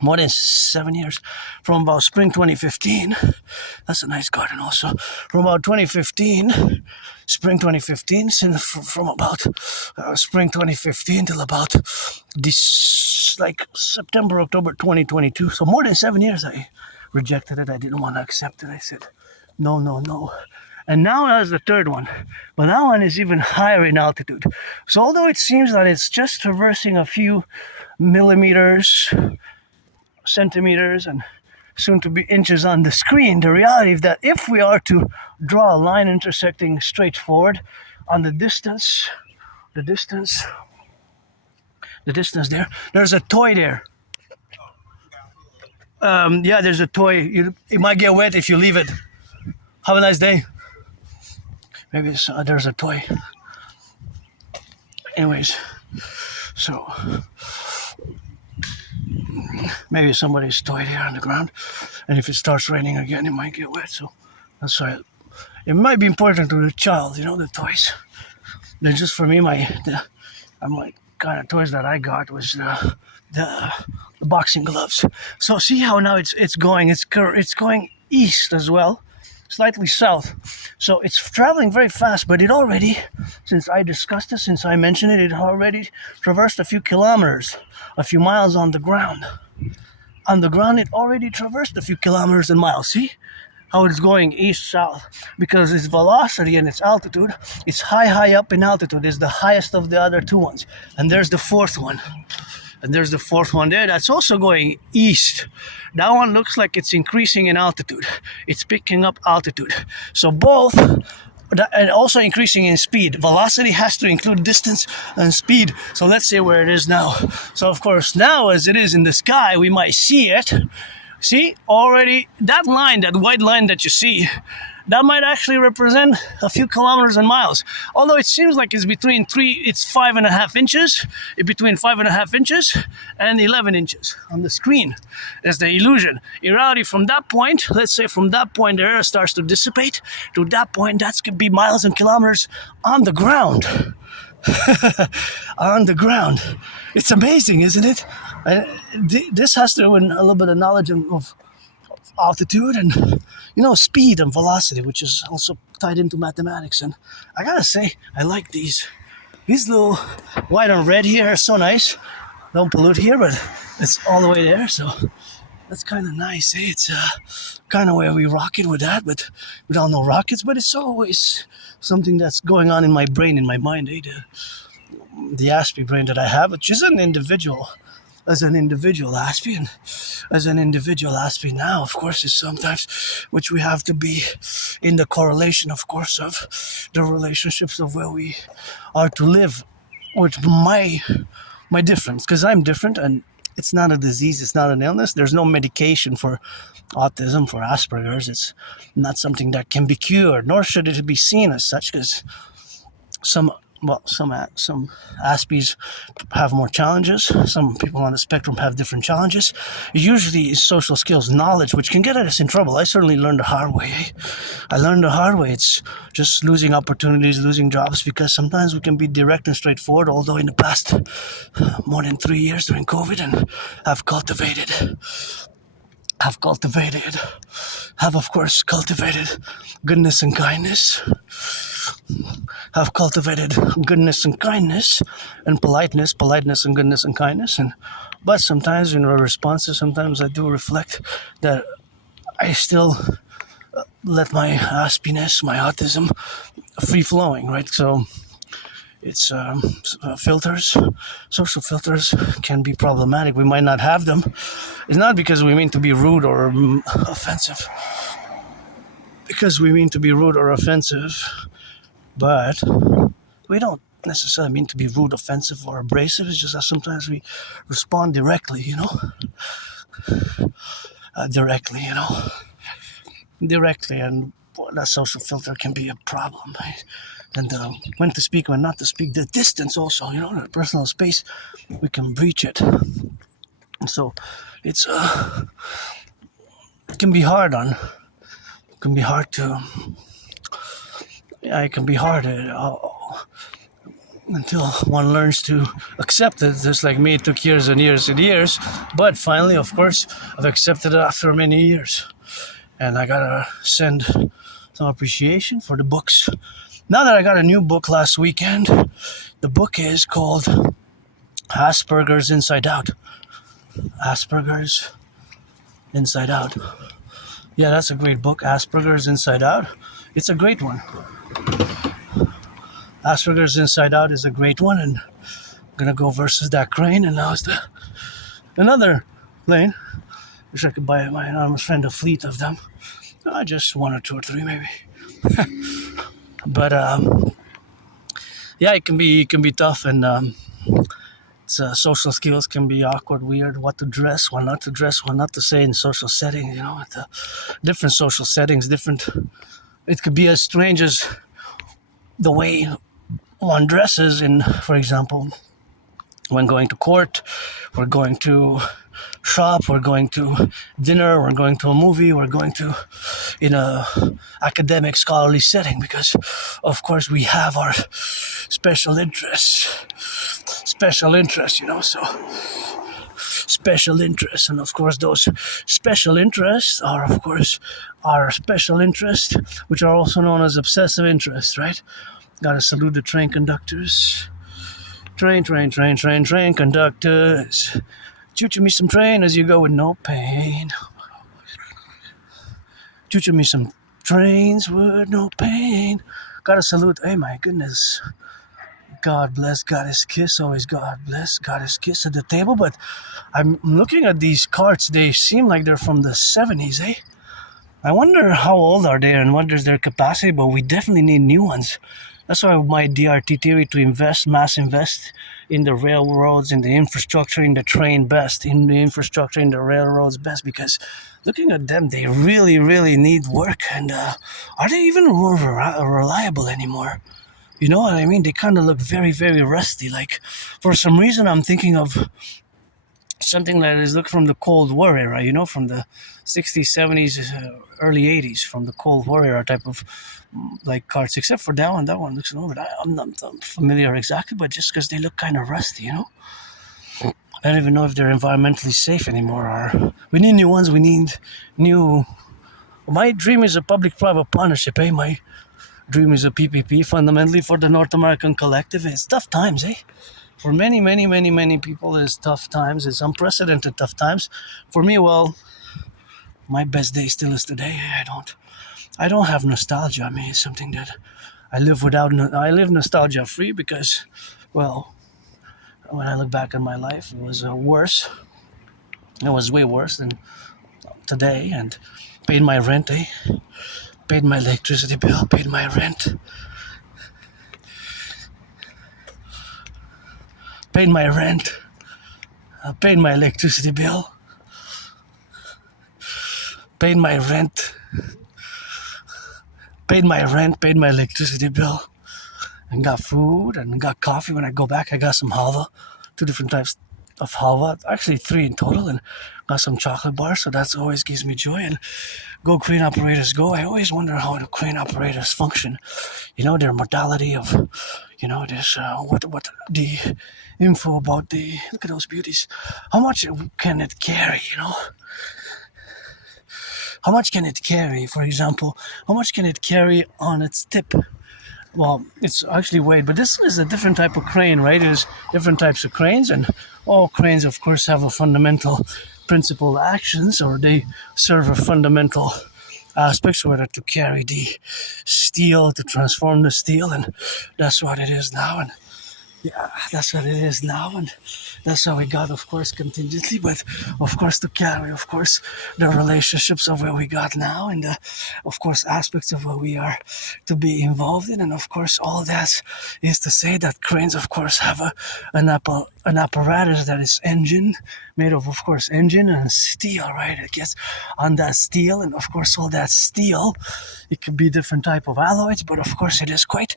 more than 7 years, from about spring 2015. That's a nice garden also. From about spring 2015, since from about spring 2015 till about this, like September, October 2022. So more than 7 years I rejected it. I didn't want to accept it. I said, no. And now there's the third one. But that one is even higher in altitude. So although it seems that it's just traversing a few millimeters, centimeters, and soon to be inches on the screen, the reality is that if we are to draw a line intersecting straight forward on the distance there's a toy there. There's a toy. It might get wet if you leave it. Have a nice day. Maybe there's a toy. Anyways, so maybe somebody's toy there on the ground, and if it starts raining again, it might get wet. So that's why it might be important to the child, the toys. Then just for me, my kind of toys that I got was the boxing gloves. So see how now it's going east as well, slightly south. So it's traveling very fast, but it already, since I discussed it, since I mentioned it, it already traversed a few kilometers, a few miles on the ground. On the ground, it already traversed a few kilometers and miles. See how it's going east-south? Because its velocity and its altitude, it's high up in altitude. It's the highest of the other two ones. And there's the fourth one. And there's the fourth one there. That's also going east. That one looks like it's increasing in altitude. It's picking up altitude. So both, and also increasing in speed. Velocity has to include distance and speed. So let's see where it is now. So of course, now as it is in the sky, we might see it. See, already, that line, that white line that you see, that might actually represent a few kilometers and miles. Although it seems like it's 5.5 inches, between 5.5 inches and 11 inches on the screen. That's the illusion. In reality, from that point, let's say from that point, the air starts to dissipate. To that point, that's could be miles and kilometers on the ground. On the ground. It's amazing, isn't it? This has to do with a little bit of knowledge of altitude and speed and velocity, which is also tied into mathematics. And I gotta say, I like these little white and red here are so nice. Don't pollute here, but it's all the way there, so that's kind of nice. It's kind of where we rocket with that, but we don't know rockets, but it's always something that's going on in my brain, in my mind. The Aspie brain that I have, which is an individual Aspie, and as an individual Aspie now, of course, is sometimes which we have to be in the correlation, of course, of the relationships of where we are to live with my difference, because I'm different, and it's not a disease, it's not an illness. There's no medication for autism, for Asperger's. It's not something that can be cured, nor should it be seen as such, because some Aspies have more challenges. Some people on the spectrum have different challenges. Usually it's social skills, knowledge, which can get us in trouble. I certainly learned the hard way. I learned the hard way. It's just losing opportunities, losing jobs, because sometimes we can be direct and straightforward, although in the past more than 3 years during COVID, and have of course cultivated goodness and kindness, have cultivated goodness and kindness and politeness and goodness and kindness. But sometimes in responses, sometimes I do reflect that I still let my aspiness, my autism, free flowing, right? So it's filters, social filters can be problematic. We might not have them. It's not because we mean to be rude or offensive. But we don't necessarily mean to be rude, offensive, or abrasive. It's just that sometimes we respond directly, directly, and that social filter can be a problem, right? And when to speak, when not to speak, the distance also, the personal space, we can breach it. And so it can be hard until one learns to accept it. Just like me, it took years and years and years, but finally, of course, I've accepted it after many years. And I gotta send some appreciation for the books. Now that I got a new book last weekend, the book is called Asperger's Inside Out. Asperger's Inside Out. Yeah, that's a great book, Asperger's Inside Out. It's a great one. Asperger's Inside Out is a great one, and I'm gonna go versus that crane, and now it's another plane. Wish I could buy my enormous friend a fleet of them. Just one or two or three, maybe. But yeah, it can be tough, and social skills can be awkward, weird. What to dress, what not to dress, what not to say in social settings. Different social settings, different. It could be as strange as the way one dresses in, for example, when going to court, we're going to shop, we're going to dinner, we're going to a movie, we're going to in a academic scholarly setting, because of course we have our special interests, so special interests, and of course those special interests are of course our special interests, which are also known as obsessive interests, right? Gotta salute the train conductors. Train conductors. Choo-choo me some train as you go with no pain. Choo-choo me some trains with no pain. Gotta salute, hey my goodness. God bless, Goddess Kiss, always God bless, Goddess Kiss at the table. But I'm looking at these carts, they seem like they're from the 70s, eh? I wonder how old are they and what is their capacity, but we definitely need new ones. That's why my DRT theory to mass invest in the railroads, in the infrastructure, in the train best, in the infrastructure, in the railroads best, because looking at them, they really, really need work. And are they even reliable anymore? You know what I mean? They kind of look very, very rusty. Like, for some reason, I'm thinking of something that is look from the Cold War era, you know, from the 60s, 70s, early 80s, from the Cold War era type of like cards, except for that one looks over. I'm not familiar exactly, but just because they look kind of rusty, you know. I don't even know if they're environmentally safe anymore. Or we need new ones. We need new. My dream is a public-private partnership. My dream is a PPP, fundamentally for the North American Collective. It's tough times, For many, many, many, many people, it's tough times. It's unprecedented tough times. For me, well, my best day still is today. I don't have nostalgia. I mean, it's something that I live without. I live nostalgia free because, well, when I look back on my life, it was worse. It was way worse than today. And paid my rent, paid my electricity bill, paid my rent, paid my rent, paid my electricity bill, paid my rent, paid my electricity bill, and got food and got coffee. When I go back, I got some halva, 2 different types of halva, actually 3 in total, and got some chocolate bars, so that always gives me joy. And go crane operators go. I always wonder how the crane operators function, you know, their modality of, you know, this, what the info about the, look at those beauties, how much can it carry, you know? How much can it carry, for example? How much can it carry on its tip? Well, it's actually weighed, but this is a different type of crane, right? There's different types of cranes, and all cranes, of course, have a fundamental principle actions, or they serve a fundamental aspects, whether to carry the steel, to transform the steel, and that's what it is now. And yeah, that's what it is now, and that's how we got, of course, contingently, but of course to carry, of course, the relationships of where we got now, and of course aspects of where we are to be involved in. And of course all that is to say that cranes, of course, have an apparatus that is made of course engine and steel, right? It gets on that steel, and of course all that steel, it could be different type of alloys, but of course it is quite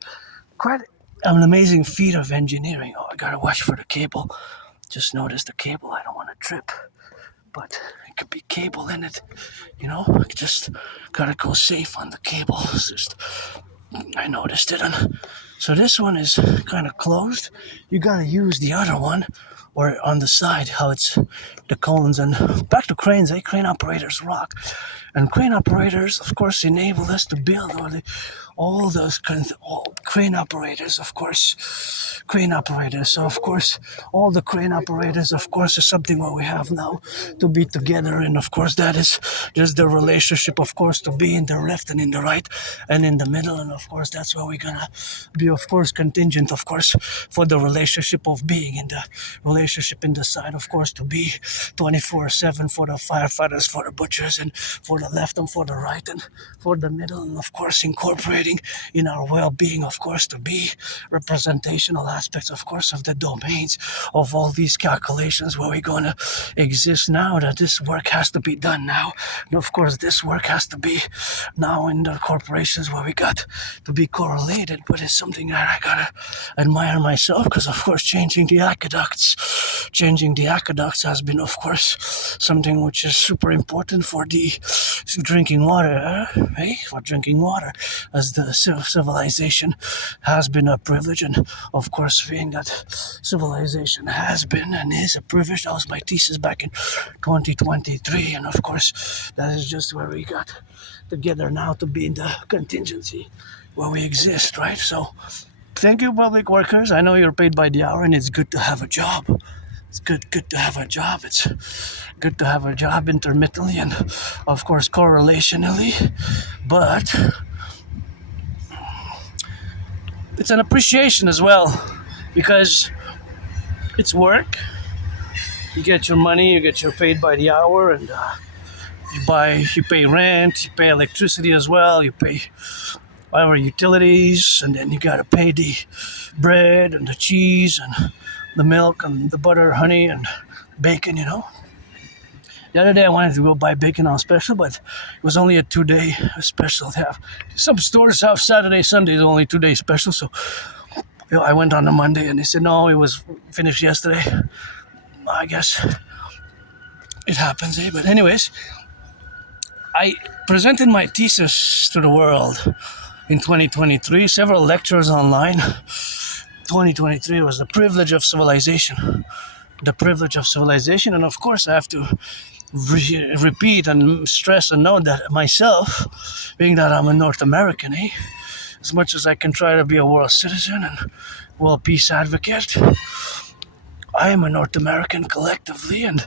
an amazing feat of engineering. Oh, I gotta watch for the cable. Just noticed the cable. I don't want to trip, but it could be cable in it. You know, I just gotta go safe on the cable. It's just, I noticed it. And so this one is kind of closed. You gotta use the other one, or on the side, how it's the columns. And back to cranes, crane operators rock. And crane operators, of course, enable us to build all those crane operators, of course, So, of course, all the crane operators, of course, is something what we have now to be together. And, of course, that is just the relationship, of course, to be in the left and in the right and in the middle. And, of course, that's where we're going to be, of course, contingent, of course, for the relationship of being in the relationship in the side, of course, to be 24/7 for the firefighters, for the butchers, and for the left and for the right and for the middle. And, of course, incorporating in our well-being, of course, to be representational aspects, of course, of the domains of all these calculations where we're going to exist now, that this work has to be done now. And of course, this work has to be now in the corporations where we got to be correlated, but it's something that I gotta admire myself, because, of course, changing the aqueducts has been, of course, something which is super important for the drinking water, for drinking water, as the civilization has been a privilege. And of course, being that civilization has been and is a privilege, that was my thesis back in 2023. And of course, that is just where we got together now to be in the contingency where we exist, right? So thank you, public workers. I know you're paid by the hour, and it's good to have a job. It's good to have a job. It's good to have a job intermittently and, of course, correlationally. But it's an appreciation as well, because it's work. You get your money, you're paid by the hour, and you pay rent, you pay electricity as well, you pay, whatever utilities, and then you gotta pay the bread and the cheese and the milk and the butter, honey, and bacon, The other day I wanted to go buy bacon on special, but it was only a 2-day special. They have some stores have Saturday, Sunday, only 2-day special. So I went on a Monday, and they said no, it was finished yesterday. I guess it happens, eh? But anyways, I presented my thesis to the world in 2023. Several lectures online. 2023 was the privilege of civilization. The privilege of civilization, and of course, I have to repeat and stress and note that myself, being that I'm a North American, as much as I can try to be a world citizen and world peace advocate, I am a North American collectively, and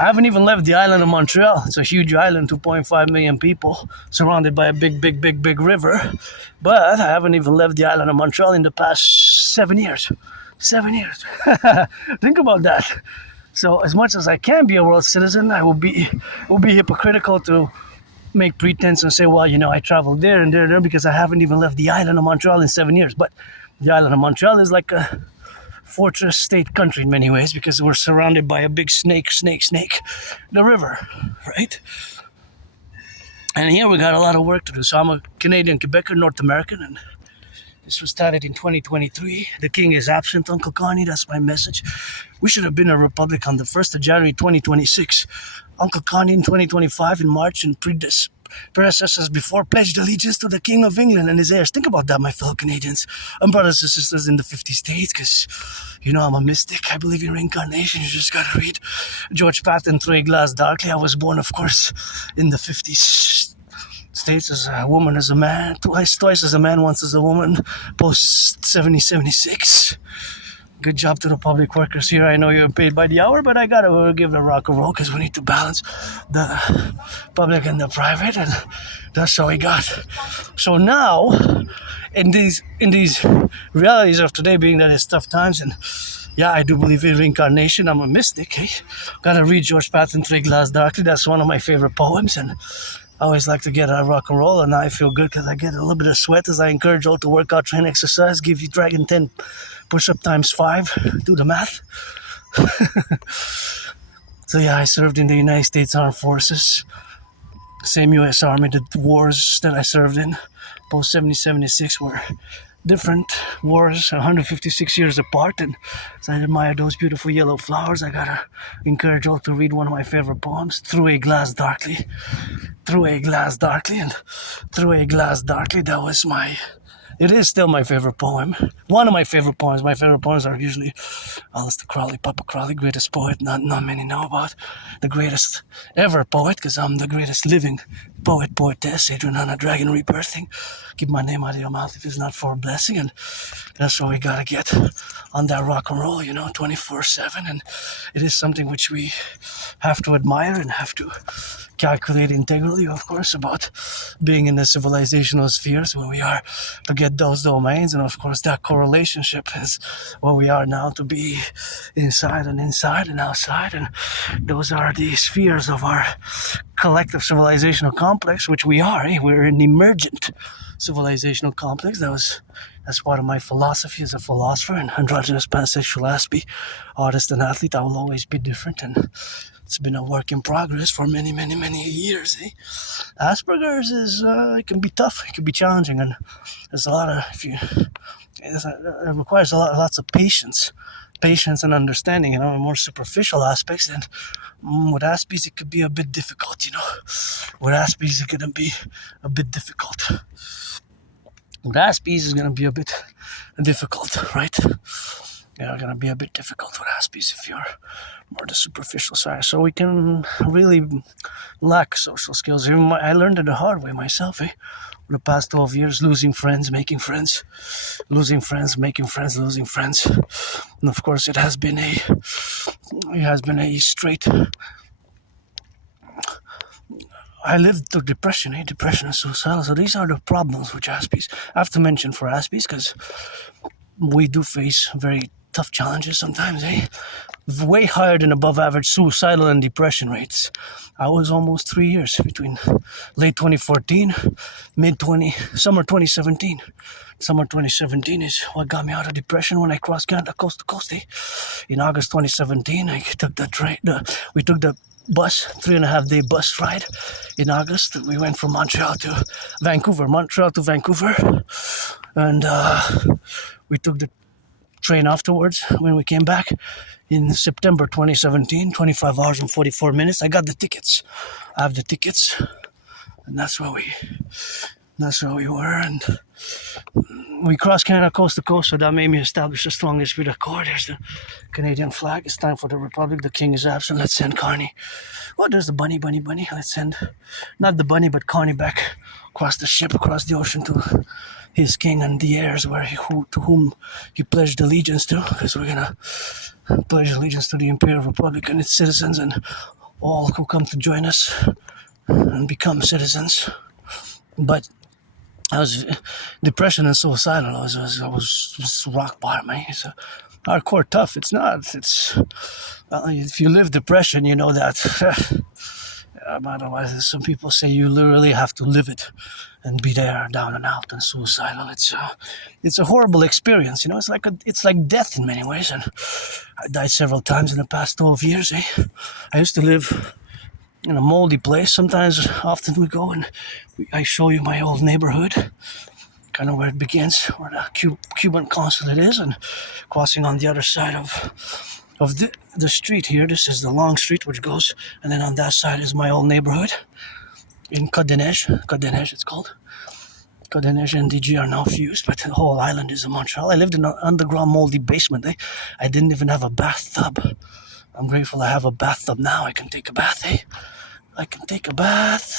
I haven't even left the island of Montreal. It's a huge island, 2.5 million people, surrounded by a big river, but I haven't even left the island of Montreal in the past 7 years. 7 years. Think about that. So as much as I can be a world citizen, it will be hypocritical to make pretense and say, well, I traveled there and there, because I haven't even left the island of Montreal in 7 years. But the island of Montreal is like a fortress state country in many ways, because we're surrounded by a big snake, the river, right? And here we got a lot of work to do. So I'm a Canadian Quebecer, North American, and this was started in 2023. The king is absent, Uncle Connie. That's my message. We should have been a republic on the 1st of January 2026. Uncle Connie in 2025 in March, and predecessors before pledged allegiance to the King of England and his heirs. Think about that, my fellow Canadians and brothers and sisters in the 50 states, because I'm a mystic. I believe in reincarnation. You just gotta read George Patton Through a Glass Darkly. I was born, of course, in the 50s. States as a woman, as a man, twice as a man, once as a woman, post 76. Good job to the public workers here. I know you're paid by the hour, but I gotta give them Rock&Roll, because we need to balance the public and the private, and that's all we got. So now, in these realities of today, being that it's tough times, and yeah, I do believe in reincarnation. I'm a mystic. Gotta read George Patton Through a Glass Darkly. That's one of my favorite poems, and I always like to get a Rock&Roll, and I feel good because I get a little bit of sweat as I encourage you all to work out, train, exercise, give you Dragon 10 push-up times 5, do the math. So yeah, I served in the United States Armed Forces, same U.S. Army. The wars that I served in, post 76 were different wars, 156 years apart, and so I admire those beautiful yellow flowers. I gotta encourage you all to read one of my favorite poems, Through a Glass Darkly. Through a Glass Darkly, and Through a Glass Darkly, it is still my favorite poem. One of my favorite poems. My favorite poems are usually Aleister Crowley, Papa Crowley, greatest poet not many know about. The greatest ever poet, because I'm the greatess living poetess, Adrian on a dragon rebirthing. Keep my name out of your mouth if it's not for a blessing, and that's what we gotta get on that Rock&Roll, 24/7, and it is something which we have to admire and have to calculate integrally, of course, about being in the civilizational spheres where we are to get those domains, and of course that correlationship is where we are now to be inside and outside, and those are the spheres of our collective civilizational complex, which we are. We're an emergent civilizational complex. That's part of my philosophy as a philosopher, and androgynous pansexual Aspie, artist and athlete. I will always be different, and it's been a work in progress for many years. Asperger's it can be tough, it can be challenging, and there's a lot of it requires lots of patience and understanding, more superficial aspects. And with Aspies, it could be a bit difficult, With Aspies, it's gonna be a bit difficult. With Aspies, it's gonna be a bit difficult, right? Yeah, gonna be a bit difficult with Aspies if you're more the superficial side. So we can really lack social skills. I learned it the hard way myself, For the past 12 years, losing friends, making friends, losing friends, making friends, losing friends. And of course, it has been a straight. I lived through depression, depression and suicidal. So these are the problems with Aspies. I have to mention for Aspies, because we do face very tough challenges sometimes, eh? Way higher than above average suicidal and depression rates. I was almost 3 years between late 2014, summer 2017. Summer 2017 is what got me out of depression when I crossed Canada coast to coast. Eh? In August 2017, I took the train. We took the bus, 3.5-day bus ride. In August, we went from Montreal to Vancouver, and we took the train afterwards when we came back in September 2017, 25 hours and 44 minutes. I got the tickets. I have the tickets, and that's where we were, and we crossed Canada coast to coast, so that made me establish the strongest with accord. There's the Canadian flag. It's time for the Republic. The King is absent. Let's send Carney. Oh, there's the bunny. Let's send, not the bunny, but Carney back across the ship, across the ocean to his king and the heirs, to whom he pledged allegiance to, because we're gonna pledge allegiance to the Imperial Republic and its citizens and all who come to join us and become citizens. But I was depression and suicidal. I was rock bottom. Eh? It's hardcore tough. It's not. It's if you live depression, you know that. Otherwise, some people say you literally have to live it and be there, down and out, and suicidal. It's a horrible experience. You know, it's like death in many ways. And I died several times in the past 12 years. Eh? I used to live in a moldy place. Often we go and I show you my old neighborhood, kind of where it begins, where the Cuban consulate is, and crossing on the other side of the street here. This is the long street which goes, and then on that side is my old neighborhood in Côte-des-Neiges it's called. Côte-des-Neiges and DG are now fused, but the whole island is in Montreal. I lived in an underground moldy basement. Eh? I didn't even have a bathtub. I'm grateful I have a bathtub now. I can take a bath. Eh? I can take a bath.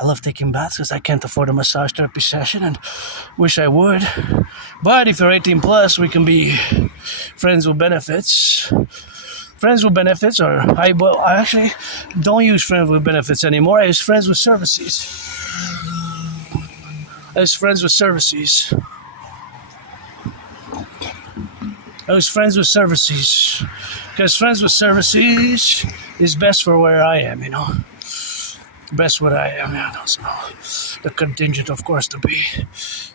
I love taking baths because I can't afford a massage therapy session and wish I would. But if you're 18 plus, we can be friends with benefits. Friends with benefits, or I actually don't use friends with benefits anymore. I use friends with services. Because friends with services is best for where I am, you know. Best what I am, yeah. So the contingent, of course, to be.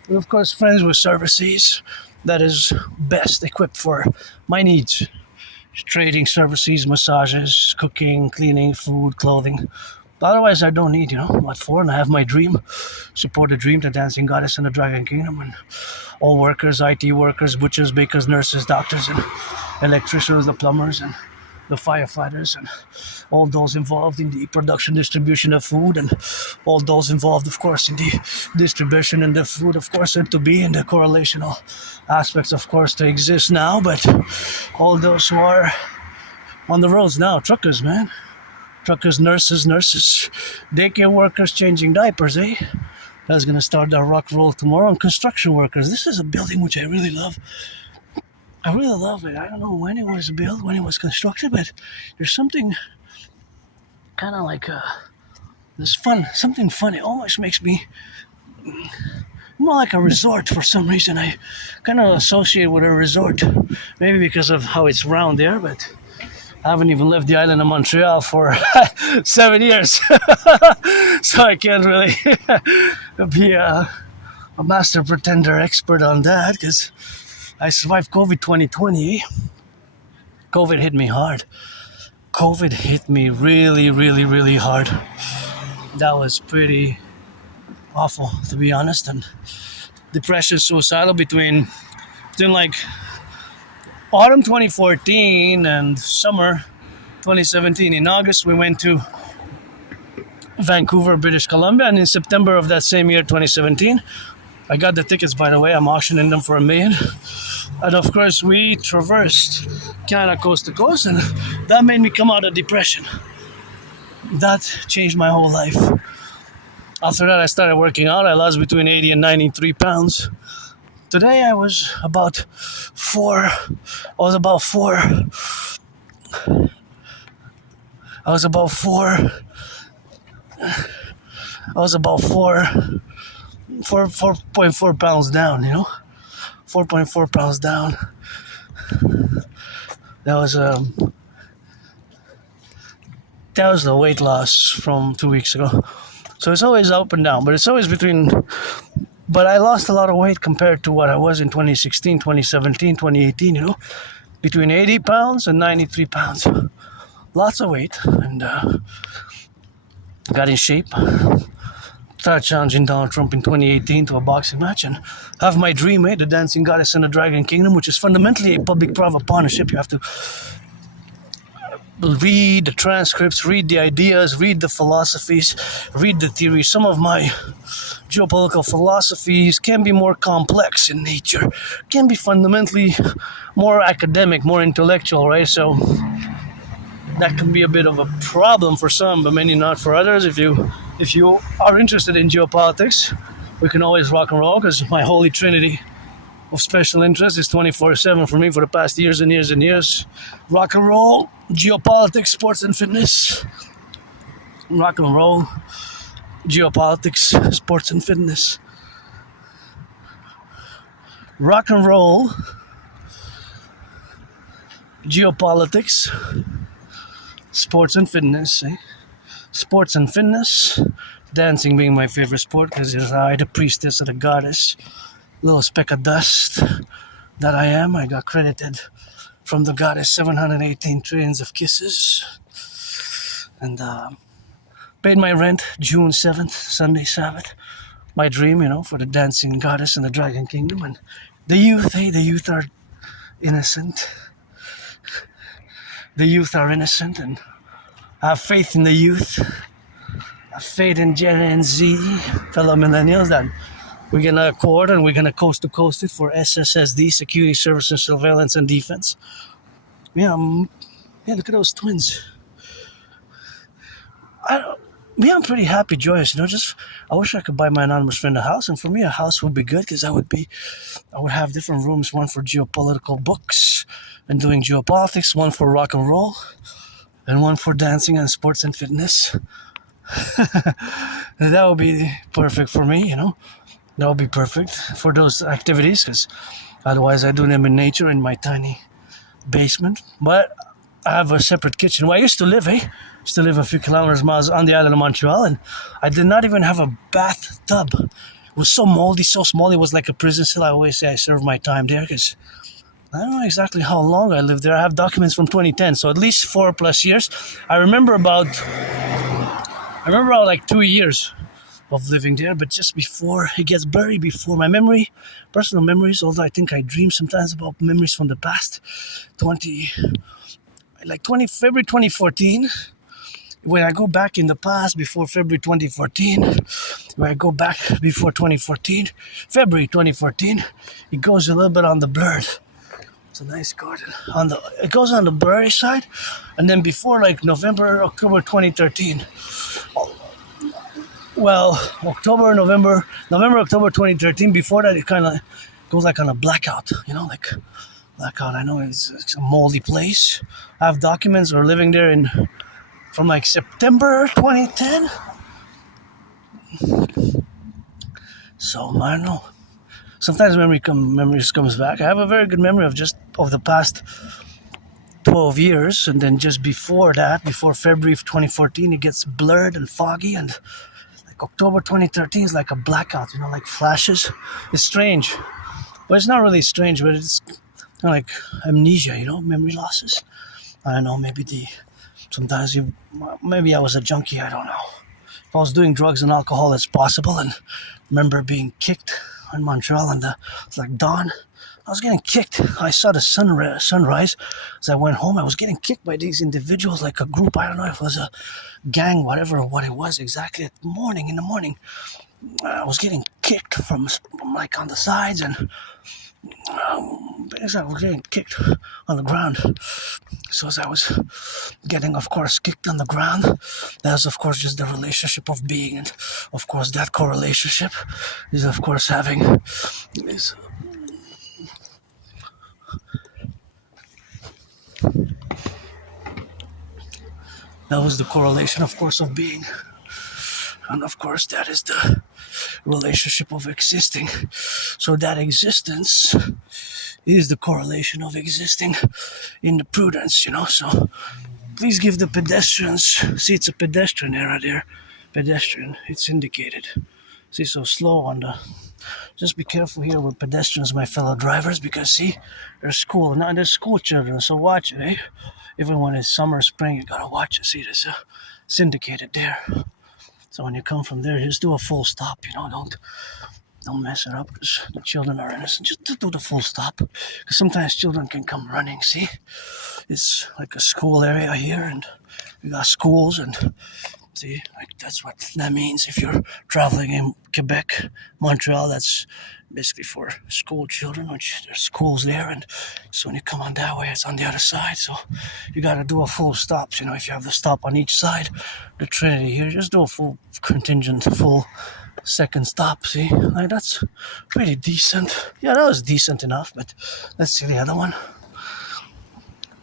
Of course, friends with services that is best equipped for my needs. Trading services, massages, cooking, cleaning, food, clothing. Otherwise, I don't need, you know, what for? And I have my dream. Support the dream, the dancing goddess and the dragon kingdom. And all workers, IT workers, butchers, bakers, nurses, doctors, and electricians, the plumbers, and the firefighters, and all those involved in the production, distribution of food, and all those involved, of course, in the distribution and the food, of course, and to be in the correlational aspects, of course, to exist now. But all those who are on the roads now, truckers, man. Truckers, nurses, daycare workers changing diapers, eh? That's going to start our Rock&Roll tomorrow. And construction workers. This is a building which I really love. I really love it. I don't know when it was built, when it was constructed, but there's something kind of like this fun, something fun. It almost makes me more like a resort for some reason. I kind of associate with a resort, maybe because of how it's round there, but I haven't even left the island of Montreal for 7 years, so I can't really be a master pretender expert on that, because I survived COVID 2020. COVID hit me hard. COVID hit me really, really, really hard. That was pretty awful, to be honest. And depression, suicidal between like autumn 2014 and summer 2017. In August, we went to Vancouver, British Columbia, and in September of that same year, 2017, I got the tickets, by the way. I'm auctioning them for $1 million. And of course, we traversed Canada coast to coast, and that made me come out of depression. That changed my whole life. After that, I started working out. I lost between 80 and 93 pounds. Today, I was about four. I was about 4.4 pounds down, you know? 4.4 pounds down. That was the weight loss from 2 weeks ago. So it's always up and down, but it's always between. But I lost a lot of weight compared to what I was in 2016, 2017, 2018. Between 80 pounds and 93 pounds. Lots of weight, and got in shape. Started challenging Donald Trump in 2018 to a boxing match, and have my dream, the dancing goddess in the Dragon Kingdom, which is fundamentally a public-private partnership. You have to read the transcripts, read the ideas, read the philosophies, read the theories. Some of my geopolitical philosophies can be more complex in nature, can be fundamentally more academic, more intellectual, right? So that can be a bit of a problem for some, but many not for others. If you are interested in geopolitics, we can always rock and roll, because my holy trinity of special interest is 24/7 for me for the past years and years and years. Rock and roll, geopolitics, sports and fitness. Rock and roll, geopolitics, sports and fitness. Rock and roll, geopolitics, sports and fitness. Sports and fitness, dancing being my favorite sport, because it's I, the priestess of the goddess, little speck of dust that I am. I got credited from the goddess 718 trillions of kisses, and paid my rent June 7th, Sunday Sabbath. My dream, for the dancing goddess in the Dragon Kingdom. And the youth are innocent. The youth are innocent, and I have faith in the youth. I have faith in Gen and Z, fellow millennials, that we're going to accord and we're going to coast to coast it for SSSD, security, services, surveillance, and defense. Yeah, look at those twins. I'm pretty happy, joyous. I wish I could buy my anonymous friend a house, and for me, a house would be good, because I would have different rooms, one for geopolitical books and doing geopolitics, one for rock and roll, and one for dancing and sports and fitness. That would be perfect for me, That would be perfect for those activities, because otherwise I do them in nature in my tiny basement. But I have a separate kitchen where I used to live, a few miles on the island of Montreal, and I did not even have a bathtub. It was so moldy, so small, it was like a prison cell. I always say I served my time there, because I don't know exactly how long I lived there. I have documents from 2010, so at least 4+ years. I remember about like 2 years of living there, but just before it gets buried, before my personal memories, although I think I dream sometimes about memories from the past, February 2014, when I go back in the past before February 2014, when I go back before 2014, February 2014, it goes a little bit on the blurred. It's a nice garden. It goes on the blurry side, and then before November, October 2013. Well, November, October 2013. Before that, it kind of goes on a blackout. Blackout. I know it's a moldy place. I have documents or living there from September 2010. So I don't know. Sometimes memories comes back. I have a very good memory of the past 12 years, and then just before that, before February of 2014, it gets blurred and foggy, and October 2013 is like a blackout, like flashes. It's strange, but it's not really strange, but it's like amnesia, memory losses. I don't know, maybe I was a junkie, I don't know. If I was doing drugs and alcohol, it's possible. And remember being kicked in Montreal, and it's like dawn. I was getting kicked. I saw the sunrise as I went home. I was getting kicked by these individuals, like a group. I don't know if it was a gang, what it was exactly. In the morning, I was getting kicked from on the sides, and I was getting kicked on the ground. So as I was getting, of course, kicked on the ground, that was, of course, just the relationship of being. And, of course, that correlationship is, of course, having this. That was the correlation, of course, of being. And of course, that is the relationship of existing. So that existence is the correlation of existing in the prudence, So please give the pedestrians, see, it's a pedestrian area there. Pedestrian, it's indicated. See, so slow on the. Just be careful here with pedestrians, my fellow drivers, because see, there's school. Now there's school children, so watch it, eh? Even when it's summer, spring, you gotta watch it. See, there's it's indicated there. So when you come from there, just do a full stop. Don't mess it up because the children are innocent. Just do the full stop. Because sometimes children can come running. See, it's like a school area here, and we got schools and. See, like that's what that means. If you're traveling in Quebec, Montreal, that's basically for school children, which there's schools there. And so when you come on that way, it's on the other side. So you got to do a full stop. If you have the stop on each side, the Trinity here, just do a full contingent, full second stop. See, like that's pretty decent. Yeah, that was decent enough. But let's see the other one.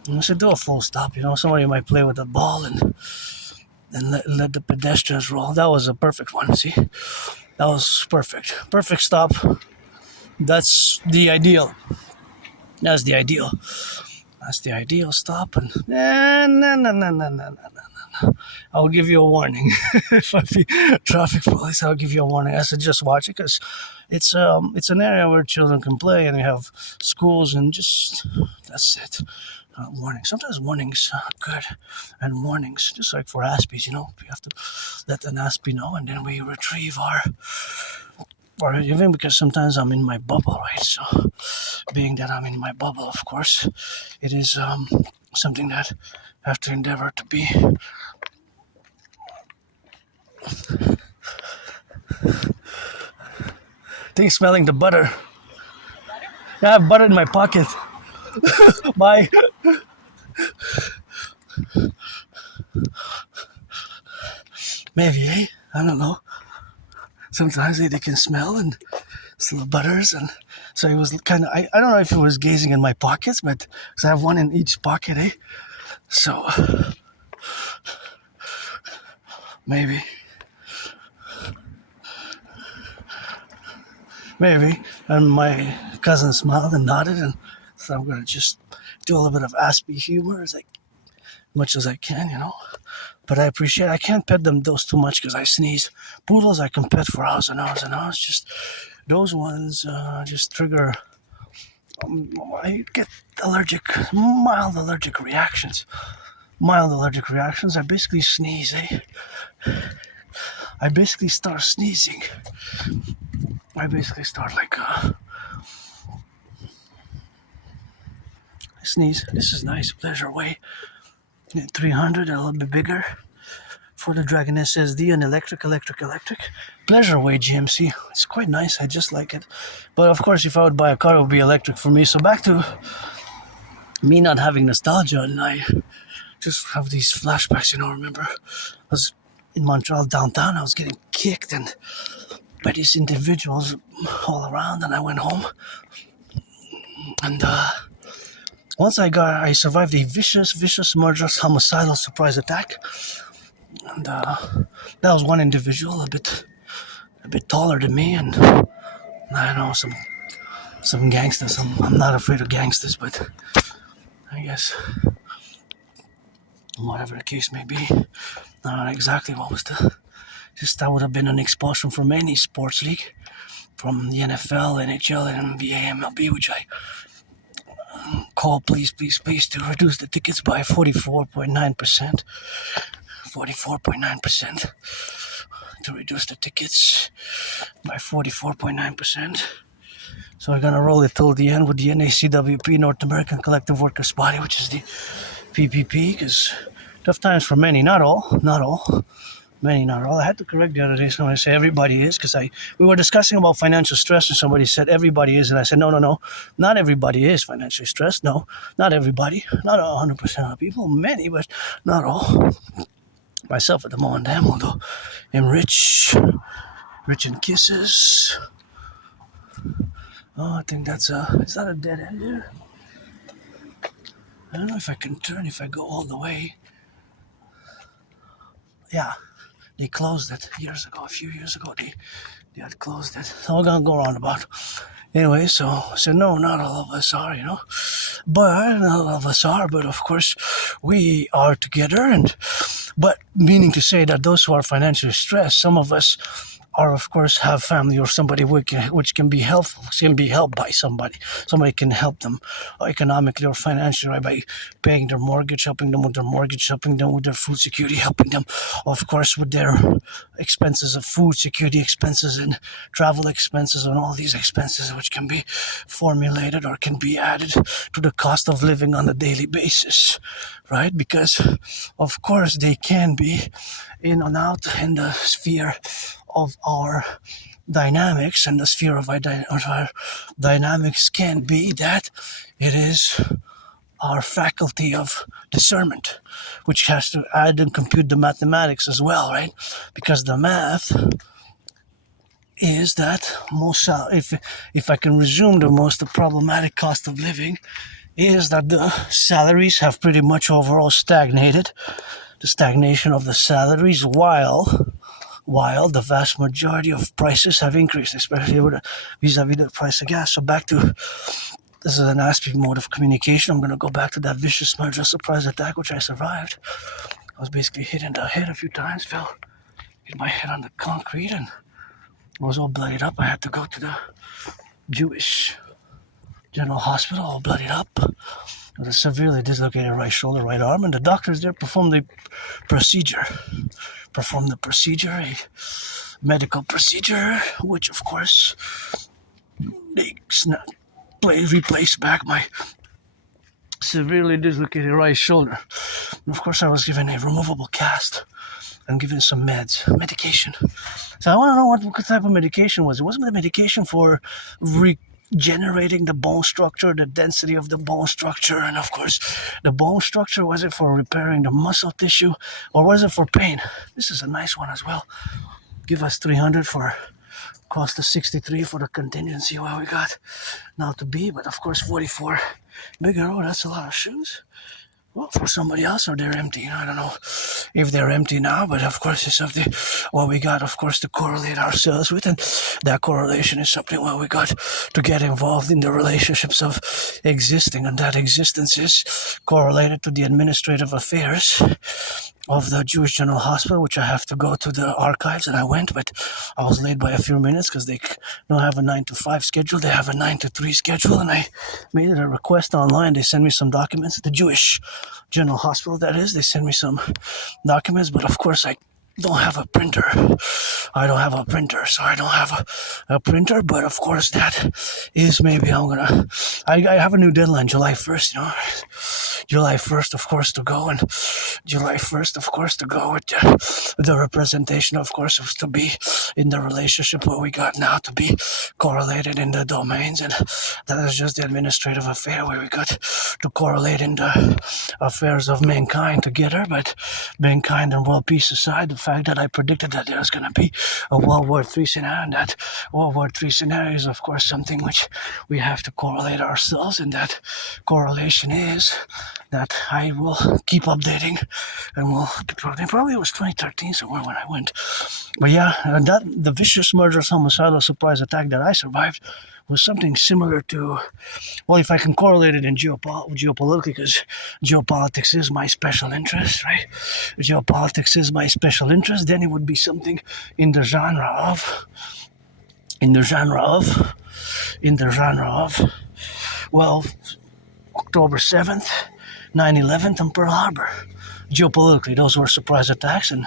You should do a full stop. Somebody might play with the ball and let the pedestrians roll. That was a perfect one, see? That was perfect. Perfect stop. That's the ideal. That's the ideal. That's the ideal stop. And no. I'll give you a warning. If I be traffic police, I'll give you a warning. I said just watch it because it's an area where children can play and you have schools and just that's it. Warning. Sometimes warnings are good, and warnings, just like for Aspies, we have to let an Aspie know, and then we retrieve or even because sometimes I'm in my bubble, right? So, being that I'm in my bubble, of course, it is something that I have to endeavor to be. I think smelling the butter. Yeah, I have butter in my pocket. Bye. Maybe, eh? I don't know. Sometimes they can smell and smell butters, and so it was kind of. I don't know if it was gazing in my pockets, but because I have one in each pocket, eh? So maybe. And my cousin smiled and nodded, and so I'm gonna just do a little bit of Aspie humor as much as I can, But I appreciate. I can't pet those too much because I sneeze. Poodles I can pet for hours and hours and hours. Just those ones just trigger. I get mild allergic reactions. I basically sneeze. I basically start sneezing. I basically start like I sneeze. This is nice. Pleasure way. 300, a little bit bigger. For the Dragon SSD and electric. Pleasure way GMC. It's quite nice. I just like it. But of course, if I would buy a car, it would be electric for me. So back to me not having nostalgia, and I just have these flashbacks. Remember, I was in Montreal downtown. I was getting kicked and by these individuals all around, and I went home. And once I survived a vicious, murderous, homicidal surprise attack. And that was one individual, a bit taller than me, and I know some gangsters. I'm not afraid of gangsters, but I guess whatever the case may be, I don't know exactly what was that would have been an expulsion from any sports league, from the NFL, NHL, and NBA, MLB, which I call please to reduce the tickets by 44.9%. 44.9% to reduce the tickets by 44.9%. So we're gonna roll it till the end with the NACWP, North American Collective Workers Body, which is the PPP, because tough times for many, not all. Many, not all. I had to correct the other day. Somebody said everybody is, because we were discussing about financial stress, and somebody said everybody is, and I said no, not everybody is financially stressed. No, not everybody, not 100% of people, many, but not all. Myself at the moment, although I'm rich in kisses. Oh, I think is that a dead end there? I don't know if I can turn if I go all the way. Yeah, They closed it years ago, a few years ago. They had closed it. So I'm gonna go roundabout. Anyway, so I said, no, not all of us are, But not all of us are, but of course we are together. But meaning to say that those who are financially stressed, some of us are, of course, have family or somebody which can be helpful, can be helped by somebody. Somebody can help them economically or financially, right, by paying their mortgage, helping them with their mortgage, helping them with their food security, helping them, of course, with their expenses of food security expenses and travel expenses and all these expenses which can be formulated or can be added to the cost of living on a daily basis, right? Because, of course, they can be in and out in the sphere of our dynamics, and the sphere of our dynamics can be that it is our faculty of discernment, which has to add and compute the mathematics as well, right? Because the math is that if I can resume the most problematic cost of living is that the salaries have pretty much overall stagnated, the stagnation of the salaries, while the vast majority of prices have increased, especially vis-a-vis the price of gas. So back to, this is an Aspie mode of communication. I'm going to go back to that vicious merger surprise attack, which I survived. I was basically hit in the head a few times, hit my head on the concrete, and I was all bloodied up. I had to go to the Jewish General Hospital, all bloodied up, with a severely dislocated right shoulder, right arm, and the doctors there performed the procedure, a medical procedure, which of course they replaced back my severely dislocated right shoulder. And of course I was given a removable cast and given some medication. So I want to know what type of medication was. It wasn't the medication for regenerating the bone structure, the density of the bone structure, and of course the bone structure. Was it for repairing the muscle tissue, or was it for pain? This is a nice one as well. Give us 300 for cost of 63 for the contingency what we got now to be, but of course 44 bigger. Oh, that's a lot of shoes. Well, for somebody else, or they're empty. I don't know if they're empty now, but of course it's something what we got, of course, to correlate ourselves with, and that correlation is something what we got to get involved in the relationships of existing, and that existence is correlated to the administrative affairs of the Jewish General Hospital, which I have to go to the archives, and I went, but I was late by a few minutes because they don't have a 9 to 5 schedule, they have a 9 to 3 schedule, and I made a request online. They sent me some documents, the Jewish General Hospital, that is. They sent me some documents, but of course I don't have a printer. So I don't have a printer, but of course that is maybe I have a new deadline, July 1st, July 1st, of course, to go, and July 1st, of course, to go with the representation, of course, was to be in the relationship what we got now, to be correlated in the domains, and that is just the administrative affair where we got to correlate in the affairs of mankind together. But mankind and world peace aside, the fact that I predicted that there's going to be a World War III scenario, and that World War III scenario is, of course, something which we have to correlate ourselves, and that correlation is that I will keep updating, and will keep updating. Probably it was 2013 somewhere when I went. But yeah, and that the vicious murderous homicidal surprise attack that I survived was something similar to, well, if I can correlate it in geopolitik, because geopolitics is my special interest, right? Geopolitics is my special interest, then it would be something in the genre of, well, October 7th, 9/11, and Pearl Harbor. Geopolitically, those were surprise attacks, and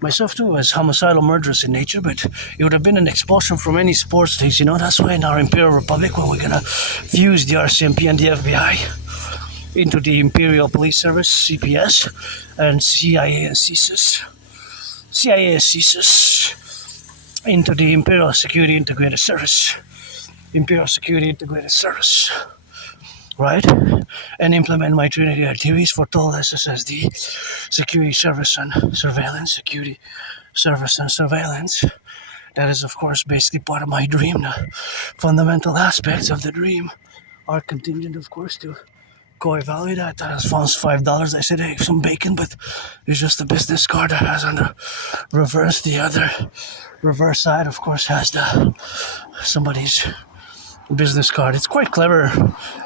myself too, as homicidal murderous in nature, but it would have been an expulsion from any sports leagues, That's why in our Imperial Republic, when we're gonna fuse the RCMP and the FBI into the Imperial Police Service, CPS, and CIA and CSIS, into the Imperial Security Integrated Service, right? And implement my Trinity activities for total SSSD, security service and surveillance, That is, of course, basically part of my dream. The fundamental aspects of the dream are contingent, of course, to go evaluate that. I found $5. I said, hey, some bacon, but it's just a business card that has on the reverse. The other reverse side, of course, has the somebody's business card. It's quite clever.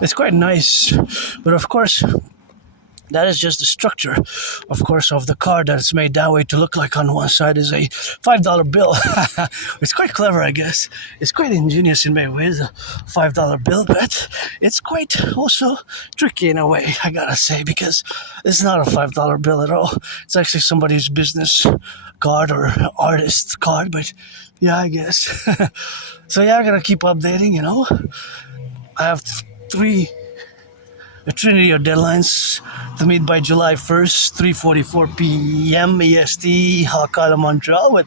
It's quite nice, but of course, that is just the structure, of course, of the card that it's made that way to look like on one side is a $5 bill. It's quite clever, I guess. It's quite ingenious in many ways, a $5 bill, but it's quite also tricky in a way, I gotta say, because it's not a $5 bill at all. It's actually somebody's business card or artist card, but yeah, I guess. So yeah, I'm gonna keep updating, you know. I have a trinity of deadlines to meet by July 1st, 3:44 p.m. EST, Hakala, Montreal, with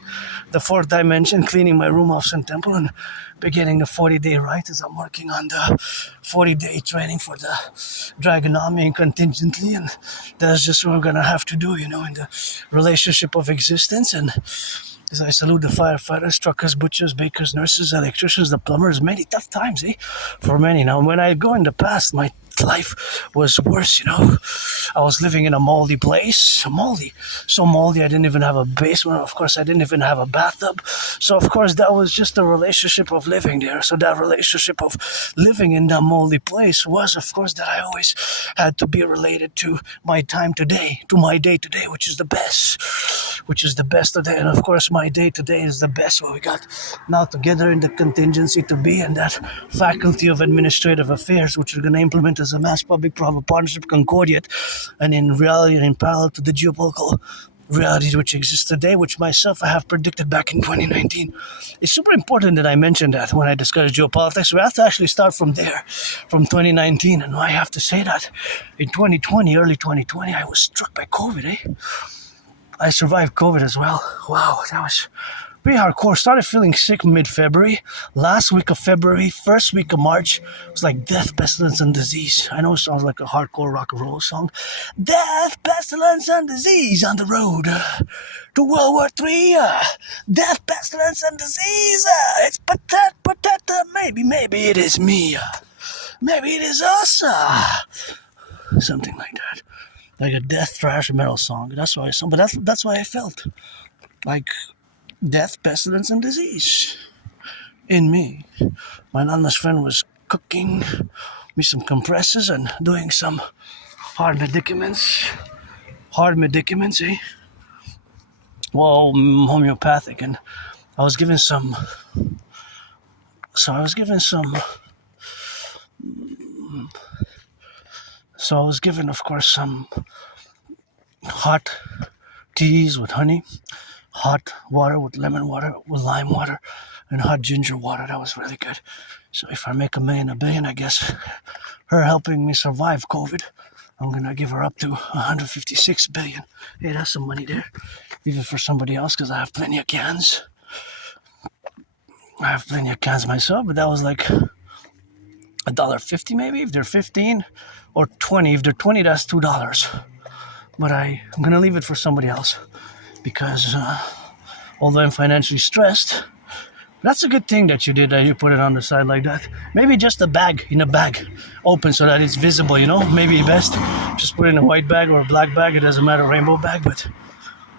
the fourth dimension, cleaning my room off Sun Temple and beginning the 40-day rite as I'm working on the 40-day training for the Dragon Army and contingently, and that's just what we're going to have to do, you know, in the relationship of existence. And as I salute the firefighters, truckers, butchers, bakers, nurses, electricians, the plumbers, many tough times, for many. Now, when I go in the past, my life was worse, you know. I was living in a moldy place, so moldy I didn't even have a basement. Of course, I didn't even have a bathtub. So, of course, that was just the relationship of living there. So that relationship of living in that moldy place was, of course, that I always had to be related to my time today, to my day today, which is the best today. And, of course, my day today is the best. What we got now together in the contingency to be and that faculty of administrative affairs, which we're going to implement as a mass public-private partnership concordiate, and in reality and in parallel to the geopolitical realities which exist today, which myself I have predicted back in 2019. It's super important that I mention that when I discuss geopolitics. We have to actually start from there, from 2019, and I have to say that in 2020, early 2020, I was struck by COVID, I survived COVID as well. Wow, that was pretty hardcore. Started feeling sick mid-February. Last week of February, first week of March, it was like death, pestilence, and disease. I know it sounds like a hardcore rock and roll song. Death, pestilence, and disease on the road to World War III. Death, pestilence, and disease. It's maybe it is me. Maybe it is us. Something like that. Like a death thrash metal song. That's why that's why I felt like death, pestilence, and disease in me. My anonymous friend was cooking me some compresses and doing some hard medicaments, well, homeopathic, and I was given, of course, some hot teas with honey, hot water with lemon water, with lime water, and hot ginger water. That was really good. So if I make $1 billion, I guess her helping me survive COVID, I'm going to give her up to $156 billion. Hey, that's some money there. Even for somebody else, because I have plenty of cans. Myself, but that was like $1.50 maybe, if they're 15, or 20. If they're 20, that's $2. But I'm going to leave it for somebody else, because although I'm financially stressed, that's a good thing that you did, that you put it on the side like that. Maybe just in a bag, open so that it's visible, you know. Maybe best just put it in a white bag or a black bag. It doesn't matter, rainbow bag, but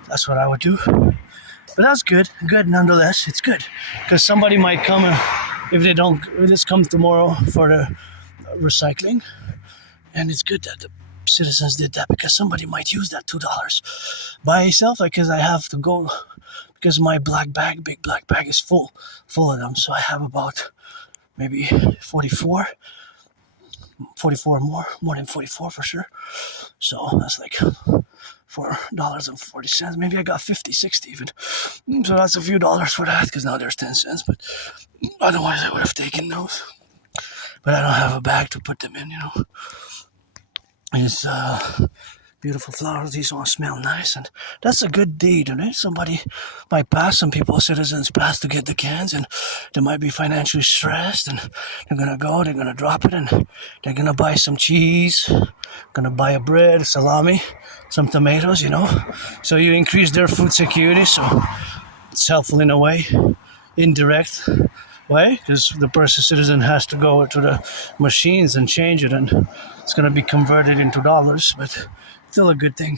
that's what I would do. But that's good nonetheless. It's good, because somebody might come, if this comes tomorrow for the recycling, and it's good that the citizens did that, because somebody might use that $2 by itself, because I have to go, because my big black bag is full of them. So I have about maybe 44 more than 44 for sure. So that's like $4.40. Maybe I got 50, 60 even. So that's a few dollars for that, because now there's 10 cents, but otherwise I would have taken those. But I don't have a bag to put them in, you know. These beautiful flowers, these all smell nice, and that's a good deed, Somebody might pass, some people, citizens pass to get the cans, and they might be financially stressed, and they're gonna drop it, and they're gonna buy some cheese, gonna buy a bread, salami, some tomatoes, So you increase their food security, so it's helpful in a way, indirect, Why? Because the person citizen has to go to the machines and change it, and it's going to be converted into dollars, but still a good thing.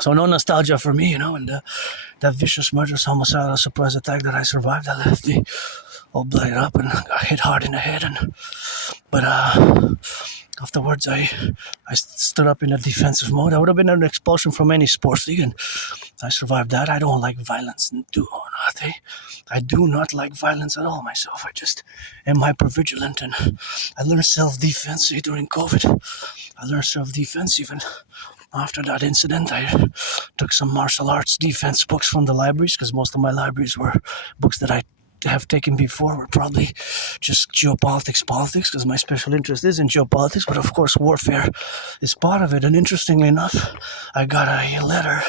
So no nostalgia for me, and that vicious murderous homicidal surprise attack that I survived, that left me all blooded up and got hit hard in the head. But afterwards, I stood up in a defensive mode. I would have been an expulsion from any sports league, and I survived that. I don't like violence. I do not like violence at all myself. I just am hypervigilant, and I learned self-defense during COVID. I learned self-defense even after that incident. I took some martial arts defense books from the libraries, because most of my libraries were books that I have taken before were probably just geopolitics, politics, because my special interest is in geopolitics, but of course warfare is part of it. And interestingly enough, I got a letter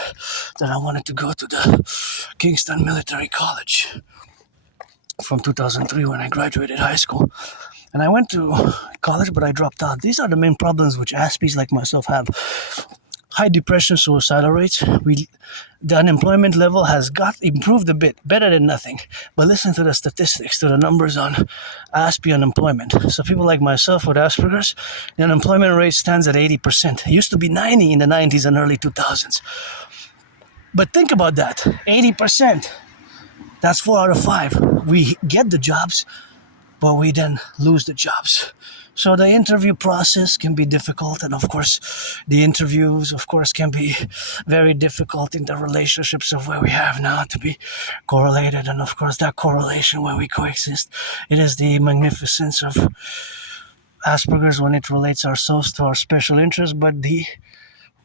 that I wanted to go to the Kingston Military College from 2003 when I graduated high school. And I went to college, but I dropped out. These are the main problems which Aspies like myself have. High depression, suicidal rates. The unemployment level has improved a bit, better than nothing. But listen to the statistics, to the numbers on Aspie unemployment. So people like myself with Asperger's, the unemployment rate stands at 80%. It used to be 90 in the 90s and early 2000s. But think about that, 80%. That's 4 out of 5. We get the jobs, but we then lose the jobs. So the interview process can be difficult, and of course the interviews of course can be very difficult in the relationships of where we have now to be correlated, and of course that correlation where we coexist, it is the magnificence of Asperger's when it relates ourselves to our special interests, but the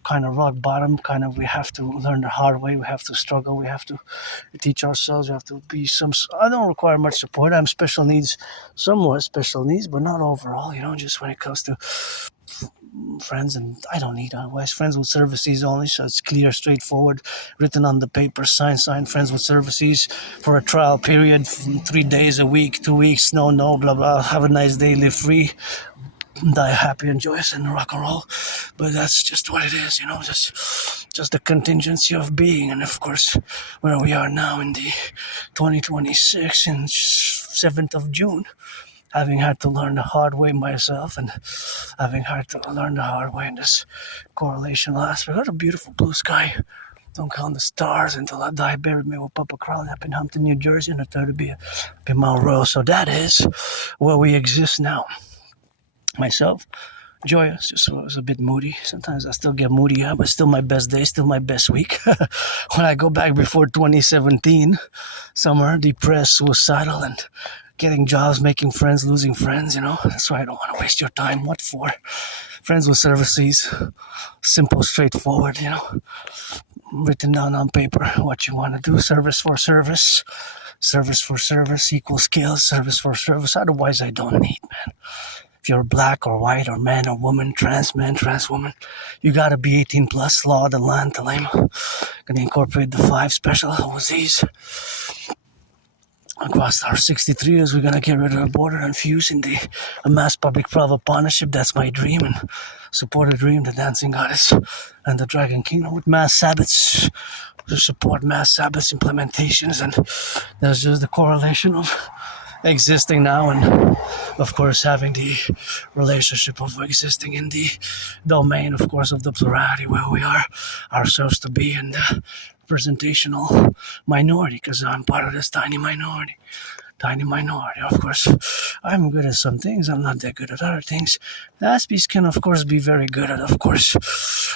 kind of rock bottom, we have to learn the hard way, we have to struggle, we have to teach ourselves, we have to be I don't require much support. I'm special needs, somewhat special needs, but not overall, just when it comes to friends, and I don't need otherwise. Friends with services only, so it's clear, straightforward, written on the paper, signed, friends with services for a trial period, 3 days a week, 2 weeks, no, blah, blah, have a nice day, live free, die happy and joyous and rock and roll. But that's just what it is, just the contingency of being. And of course, where we are now in the 2026 and 7th of June, having had to learn the hard way myself, and having had to learn the hard way in this correlational aspect. What a beautiful blue sky. Don't count the stars until I die, buried me with Papa Crowley up in Hampton, New Jersey, and I thought to be a Mount Royal. So that is where we exist now. Myself, joyous, just was a bit moody. Sometimes I still get moody, but still my best day, still my best week. When I go back before 2017, summer, depressed, suicidal, and getting jobs, making friends, losing friends, That's why I don't want to waste your time. What for? Friends with services, simple, straightforward, written down on paper what you want to do. Service for service. Service for service equals skills. Service for service. Otherwise, I don't need, man. If you're black or white or man or woman, trans man, trans woman, you gotta be 18 plus, law of the land, Thelema. Gonna incorporate the 5 special OZs. Across our 63 years, we're gonna get rid of the border and fuse in a mass public-private partnership. That's my dream, and support the dream, the dancing goddess, and the dragon kingdom with mass Sabbaths. To support mass Sabbath implementations, and there's just the correlation of existing now, and of course having the relationship of existing in the domain, of course, of the plurality where we are ourselves to be in the representational minority, because I'm part of this tiny minority. Of course, I'm good at some things. I'm not that good at other things. Aspies can, of course, be very good at, of course.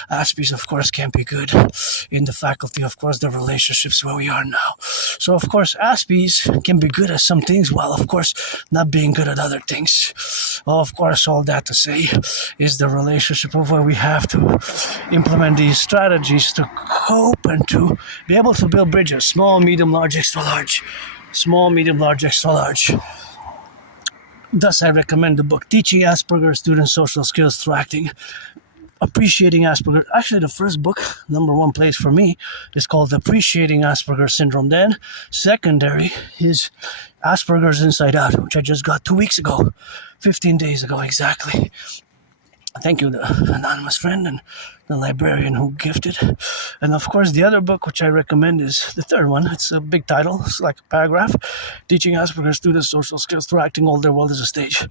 Aspies, of course, can be good in the faculty, of course, the relationships where we are now. So, of course, Aspies can be good at some things while, of course, not being good at other things. Well, of course, all that to say is the relationship of where we have to implement these strategies to cope and to be able to build bridges, small, medium, large, extra large. Small, medium, large, extra large. Thus, I recommend the book Teaching Asperger's Students Social Skills Through Acting. Appreciating Asperger. Actually, the first book, number 1 place for me, is called Appreciating Asperger's Syndrome. Then, secondary is Asperger's Inside Out, which I just got 2 weeks ago, 15 days ago exactly. Thank you, the anonymous friend and the librarian who gifted. And of course, the other book which I recommend is the third one. It's a big title. It's like a paragraph. Teaching Asperger's students social skills through acting all their world as a stage.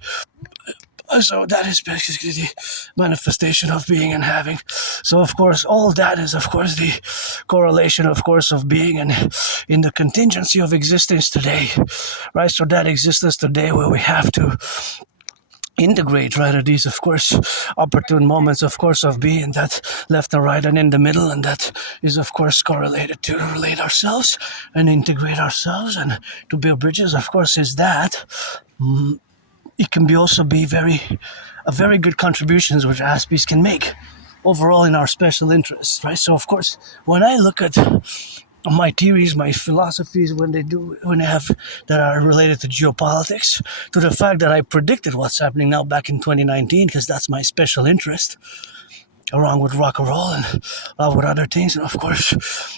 So that is basically the manifestation of being and having. So of course, all that is of course the correlation, of course, of being and in the contingency of existence today, right? So that existence today where we have to integrate, right, are these of course opportune moments, of course, of being that left and right and in the middle, and that is of course correlated to relate ourselves and integrate ourselves and to build bridges, of course, is that it can be also be a very good contributions which Aspies can make overall in our special interests, right? So of course, when I look at my theories, my philosophies, when they have that are related to geopolitics, to the fact that I predicted what's happening now back in 2019, because that's my special interest, along with Rock&Roll and with other things. And of course,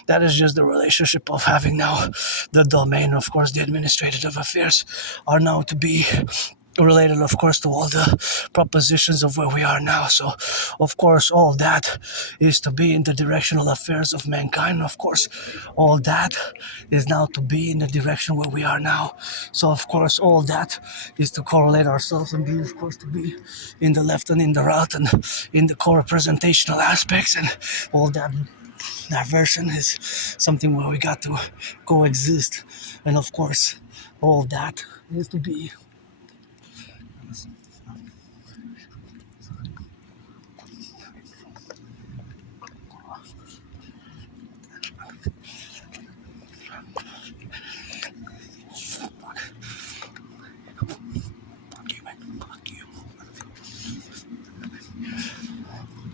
that is just the relationship of having now the domain, of course, the administrative affairs are now to be related, of course, to all the propositions of where we are now. So, of course, all that is to be in the directional affairs of mankind. Of course, all that is now to be in the direction where we are now. So, of course, all that is to correlate ourselves and be, of course, to be in the left and in the right and in the co-representational aspects, and all that diversion is something where we got to coexist. And, of course, all that is to be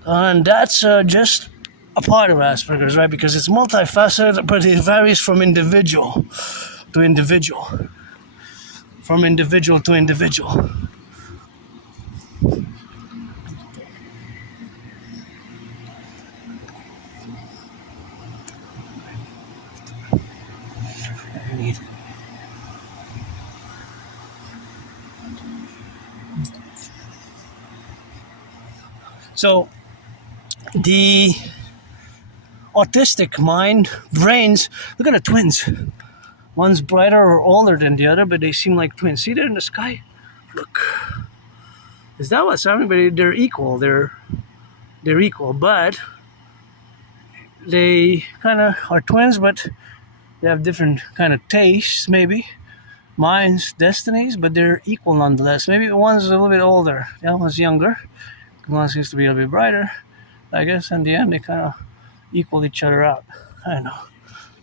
and that's just a part of Asperger's, right? Because it's multifaceted, but it varies from individual to individual. From individual to individual. So, the autistic mind, brains, look at the twins. One's brighter or older than the other, but they seem like twins. See there in the sky? Look. Is that what's happening? But they're equal. They're equal, but they kind of are twins, but they have different kind of tastes, maybe. Minds, destinies, but they're equal nonetheless. Maybe one's a little bit older, the other one's younger. One seems to be a little bit brighter. I guess in the end they kind of equal each other out. I don't know.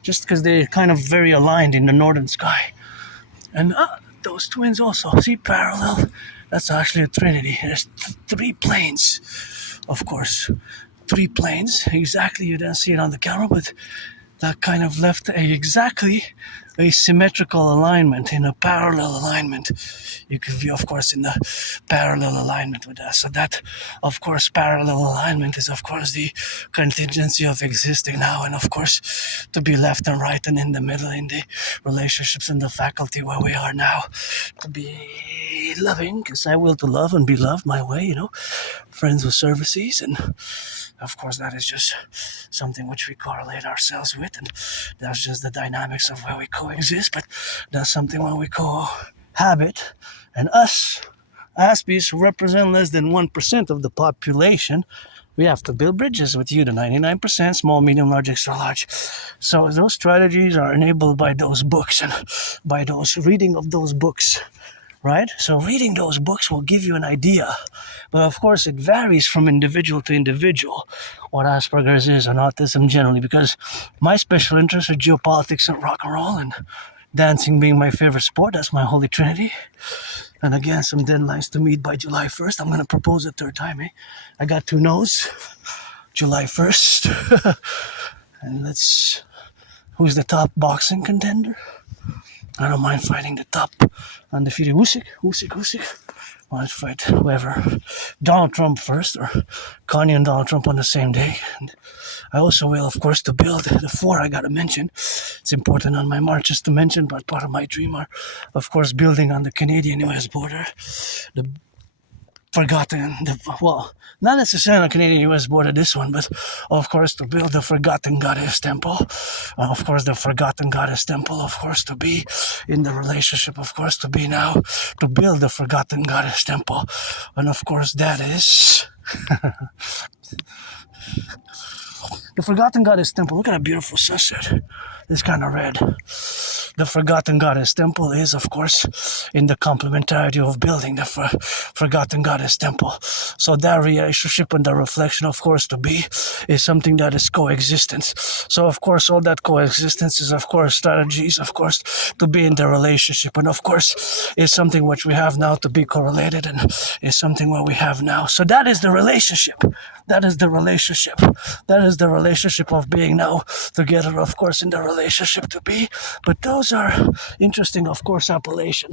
Just because they're kind of very aligned in the northern sky. And those twins also, see, parallel. That's actually a trinity. There's three planes, of course. Three planes. Exactly, you don't see it on the camera, but that kind of left exactly a symmetrical alignment, in a parallel alignment. You could be, of course, in the parallel alignment with us. So that, of course, parallel alignment is, of course, the contingency of existing now, and, of course, to be left and right and in the middle in the relationships and the faculty where we are now. To be loving, because I will to love and be loved my way, friends with services, and of course that is just something which we correlate ourselves with, and that's just the dynamics of where we coexist, but that's something when we cohabit, and us, Aspies, who represent less than 1% of the population, we have to build bridges with you, the 99%, small, medium, large, extra large. So those strategies are enabled by those books and by those reading of those books. Right? So reading those books will give you an idea. But of course, it varies from individual to individual what Asperger's is and autism generally, because my special interests are geopolitics and Rock&Roll, and dancing being my favorite sport. That's my holy trinity. And again, some deadlines to meet by July 1st. I'm going to propose a third time. I got 2 no's. July 1st. And who's the top boxing contender? I don't mind fighting the top undefeated Usyk. I want to fight whoever. Donald Trump first, or Kanye and Donald Trump on the same day. And I also will, of course, to build the 4 I got to mention. It's important on my marches to mention, but part of my dream are, of course, building on the Canadian-US border. The forgotten, well, not necessarily Canadian-US border, this one, but of course to build the forgotten goddess temple, of course the forgotten goddess temple, of course to be in the relationship, of course to be now, to build the forgotten goddess temple, and of course that is the forgotten goddess temple. Look at that beautiful sunset. It's kind of red. The forgotten goddess temple is, of course, in the complementarity of building the forgotten goddess temple. So that relationship and the reflection, of course, to be is something that is coexistence. So, of course, all that coexistence is, of course, strategies, of course, to be in the relationship. And, of course, is something which we have now to be correlated and is something what we have now. So that is the relationship. That is the relationship. That is the relationship of being now together, of course, in the relationship to be. But those are interesting, of course, appellation.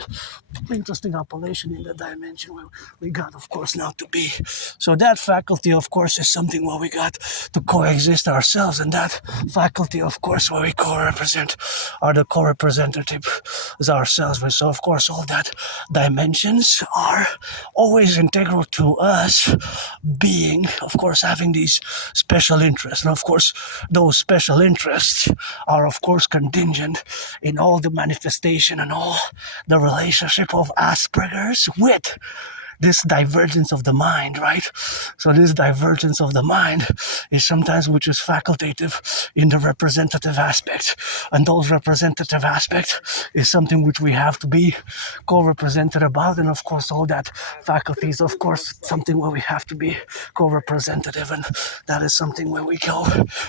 Interesting appellation in the dimension where we got, of course, now to be. So that faculty, of course, is something where we got to coexist ourselves. And that faculty, of course, where we co-represent are the co-representative as ourselves. So, of course, all that dimensions are always integral to us being, of course, having these special interests. And, of course, those special interests are, of course, contingent in all the manifestation and all the relationship of Asperger's with this divergence of the mind, right? So this divergence of the mind is sometimes which is facultative in the representative aspect. And those representative aspects is something which we have to be co-represented about. And of course, all that faculty is, of course, something where we have to be co-representative. And that is something where we go,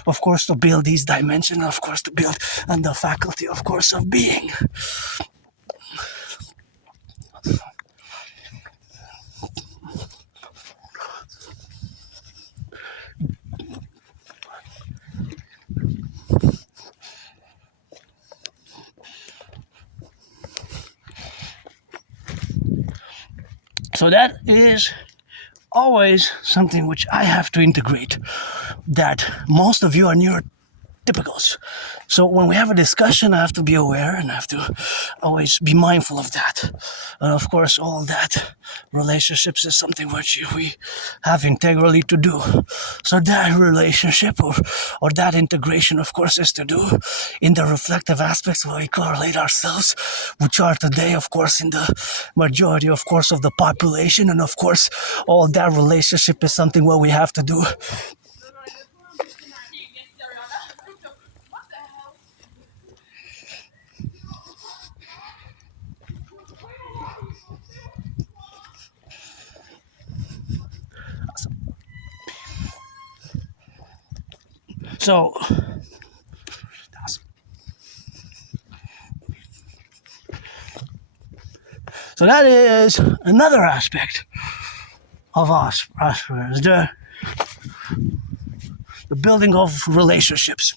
of course, to build these dimensions, of course, to build and the faculty, of course, of being. So that is always something which I have to integrate, that most of you are neurotypicals. So when we have a discussion, I have to be aware and I have to always be mindful of that. And of course, all that relationships is something which we have integrally to do. So that relationship or that integration, of course, is to do in the reflective aspects where we correlate ourselves, which are today, of course, in the majority, of course, of the population. And of course, all that relationship is something where we have to do. So that is another aspect of us, the building of relationships.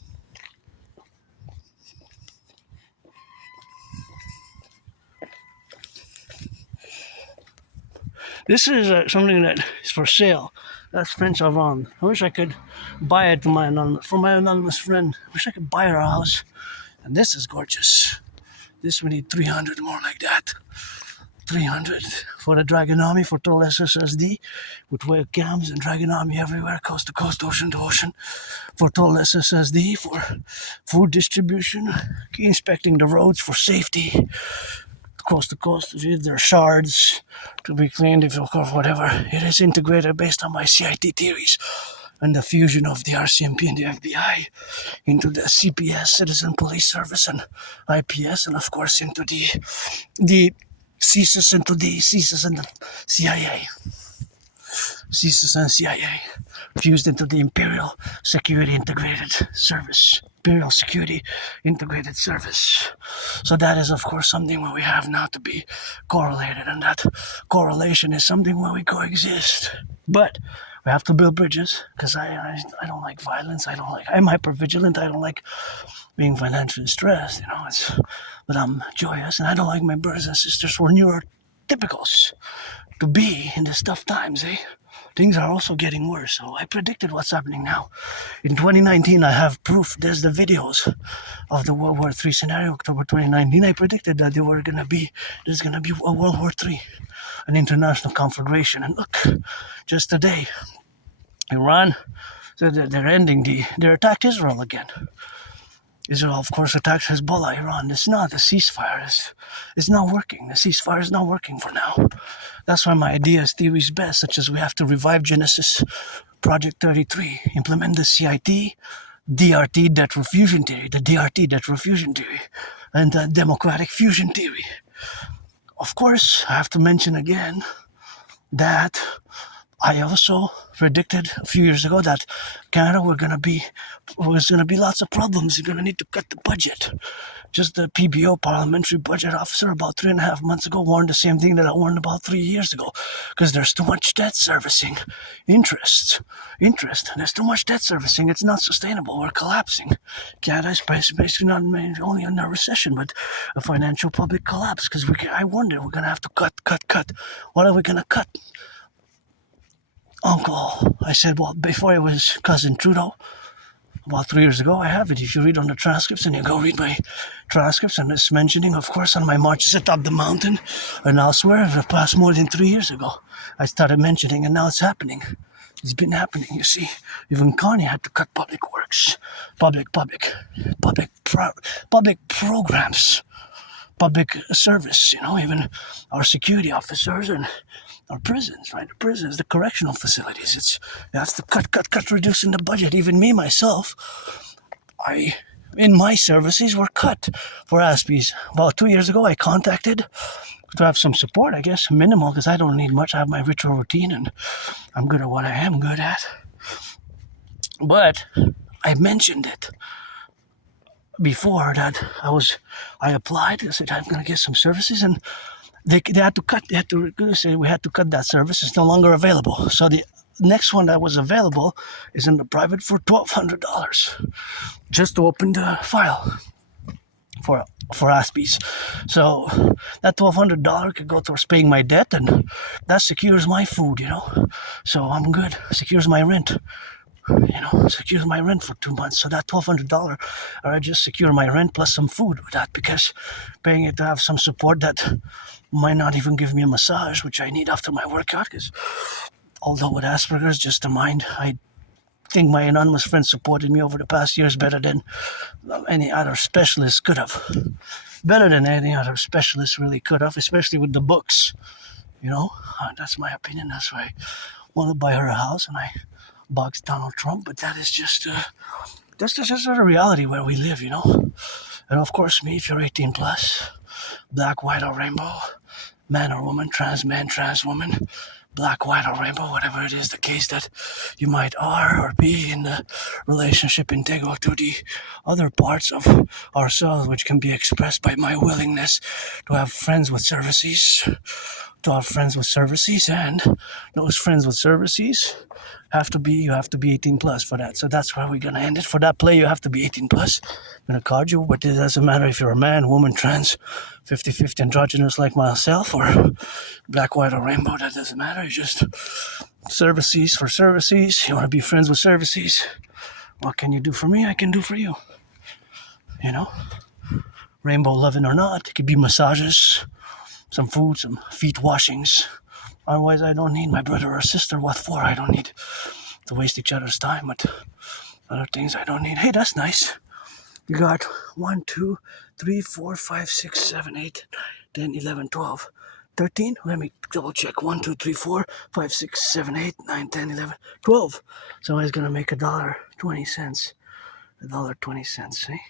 This is something that is for sale. That's French Avant. I wish I could buy it for my anonymous friend. I wish I could buy her a house. And this is gorgeous. This we need 300 more like that. 300 for the Dragonomy, for total SSSD, with webcams and Dragonomy everywhere, coast to coast, ocean to ocean, for total SSSD, for food distribution, inspecting the roads for safety, coast to coast, if there are shards to be cleaned, if whatever. It is integrated based on my CIT theories and the fusion of the RCMP and the FBI into the CPS, Citizen Police Service, and IPS, and of course into the CSIS and the CIA. CSIS and CIA fused into the Imperial Security Integrated Service. Imperial Security Integrated Service. So that is, of course, something where we have now to be correlated, and that correlation is something where we coexist. But we have to build bridges, because I don't like violence. I'm hypervigilant. I don't like being financially stressed, but I'm joyous, and I don't like my brothers and sisters who are neurotypicals to be in these tough times, things are also getting worse. So I predicted what's happening now. In 2019, I have proof. There's the videos of the World War III scenario, October 2019. I predicted that there's gonna be a World War III, an international conflagration. And look, just today, Iran, so they're attacked Israel again. Israel, of course, attacks Hezbollah, Iran. It's not the ceasefire. It's not working. The ceasefire is not working for now. That's why my ideas, theories best, such as we have to revive Genesis, Project 33, implement the CIT, DRT, debt refusion theory, the DRT, debt refusion theory, and the democratic fusion theory. Of course, I have to mention again that I also predicted a few years ago that Canada was gonna be lots of problems. You're gonna need to cut the budget. Just the PBO, Parliamentary Budget Officer, about 3.5 months ago warned the same thing that I warned about 3 years ago, because there's too much debt servicing, interest. There's too much debt servicing. It's not sustainable. We're collapsing. Canada is basically not only in a recession, but a financial public collapse. Because I wonder, we're gonna have to cut. What are we gonna cut? Uncle, I said, well, before it was Cousin Trudeau, about 3 years ago. I have it. If you read on the transcripts, and you go read my transcripts, and it's mentioning, of course, on my marches atop the mountain and elsewhere, the past more than 3 years ago, I started mentioning, and now it's happening. It's been happening, you see. Even Connie had to cut public works, public programs, public service, even our security officers and our prisons, right? The prisons, the correctional facilities. That's the cut, reducing the budget. Even me, myself, in my services were cut for Aspies. About 2 years ago, I contacted to have some support, I guess, minimal, because I don't need much. I have my ritual routine, and I'm good at what I am good at. But I mentioned it before that I applied. I said I'm going to get some services, and they had to cut. They had to say we had to cut that service. It's no longer available. So the next one that was available is in the private for $1,200, just to open the file for Aspies. So that $1,200 could go towards paying my debt, and that secures my food. So I'm good. Secures my rent. Secures my rent for 2 months. So that $1,200, I just secure my rent plus some food with that, because paying it to have some support that might not even give me a massage, which I need after my workout, because although with Asperger's, just the mind, I think my anonymous friends supported me over the past years better than any other specialist could have. Better than any other specialist really could have, especially with the books. That's my opinion. That's why I want to buy her a house, and I box Donald Trump, but that is just that's just a reality where we live, And of course, me, if you're 18 plus, black, white, or rainbow, man or woman, trans man, trans woman, black, white, or rainbow, whatever it is the case that you might are or be in the relationship integral to the other parts of ourselves, which can be expressed by my willingness to have friends with services, and those friends with services you have to be 18 plus for that. So that's where we're gonna end it. For that play, you have to be 18 plus. I'm gonna card you, but it doesn't matter if you're a man, woman, trans, 50-50 androgynous like myself, or black, white, or rainbow. That doesn't matter. It's just services for services. You want to be friends with services. What can you do for me? I can do for you. Rainbow loving or not. It could be massages, some food, some feet washings. Otherwise, I don't need my brother or sister. What for? I don't need to waste each other's time with other things I don't need. Hey, that's nice. You got 1, 2, 3, 4, 5, 6, 7, 8, 9, 10, 11, 12, 13. Let me double check. 1, 2, 3, 4, 5, 6, 7, 8, 9, 10, 11, 12. Somebody's gonna make $1.20. $1.20. See?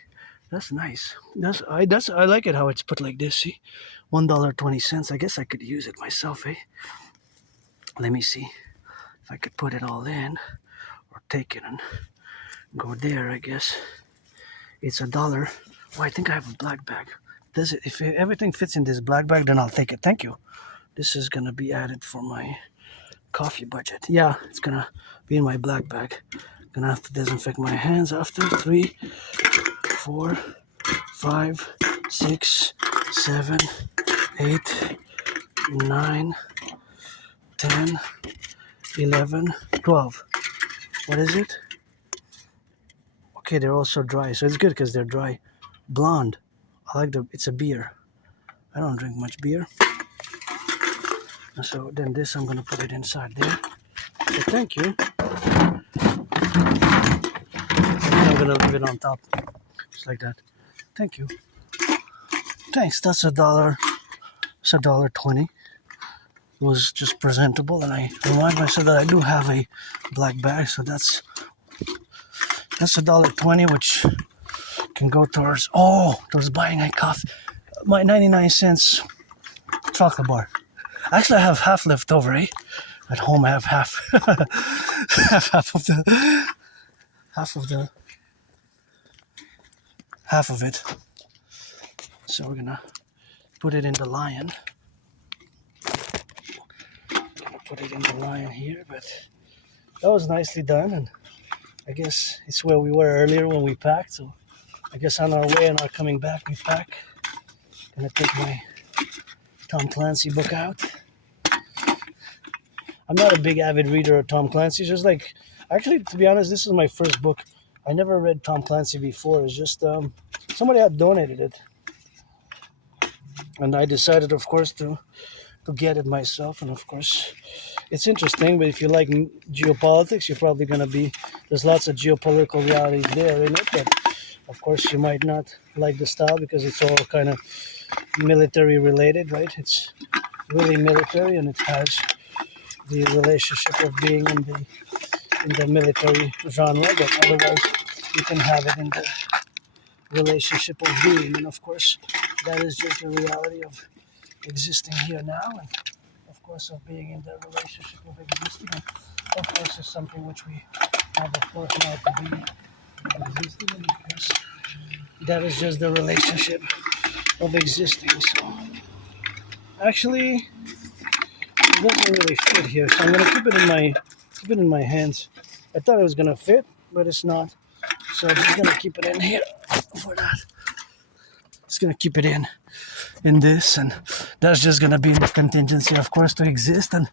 That's nice. I like it how it's put like this. See, $1.20. I guess I could use it myself, eh? Let me see if I could put it all in, or take it and go there. I guess it's $1. Oh, I think I have a black bag. If everything fits in this black bag, then I'll take it. Thank you. This is gonna be added for my coffee budget. Yeah, it's gonna be in my black bag. Gonna have to disinfect my hands after. 3, 4, 5, 6, 7, 8, 9, 10, 11, 12. What is it? Okay, they're also dry, so it's good because they're dry. Blonde. I like it's a beer. I don't drink much beer. So then this, I'm gonna put it inside there. So thank you. I'm gonna leave it on top, just like that. Thank you. Thanks. That's $1. It's $1.20. It was just presentable, and I remind myself that I do have a black bag, so that's $1.20, which can go towards buying a coffee, my 99 cents chocolate bar. Actually, I have half left over, eh? At home, I have half, half of it. So we're gonna put it in the lion. Put it in the lion here, but that was nicely done, and I guess it's where we were earlier when we packed. So I guess on our way and our coming back, we pack. Gonna take my Tom Clancy book out. I'm not a big avid reader of Tom Clancy. Just like, actually, to be honest, this is my first book. I never read Tom Clancy before. It's just somebody had donated it, and I decided, of course, to get it myself. And of course, it's interesting. But if you like geopolitics, you're probably gonna there's lots of geopolitical realities there in it. But of course, you might not like the style because it's all kind of military related, right? It's really military, and it has the relationship of being in the military genre, but otherwise you can have it in the relationship of being. And of course, that is just the reality of existing here now, and of course of being in the relationship of existing. And of course, is something which we have, of course, now to be existing, and of course that is just the relationship of existing. So actually, it doesn't really fit here, so I'm gonna keep it in my hands. I thought it was gonna fit, but it's not. So I'm just gonna keep it in here for that. Just gonna keep it in this, and that's just gonna be the contingency, of course, to exist. And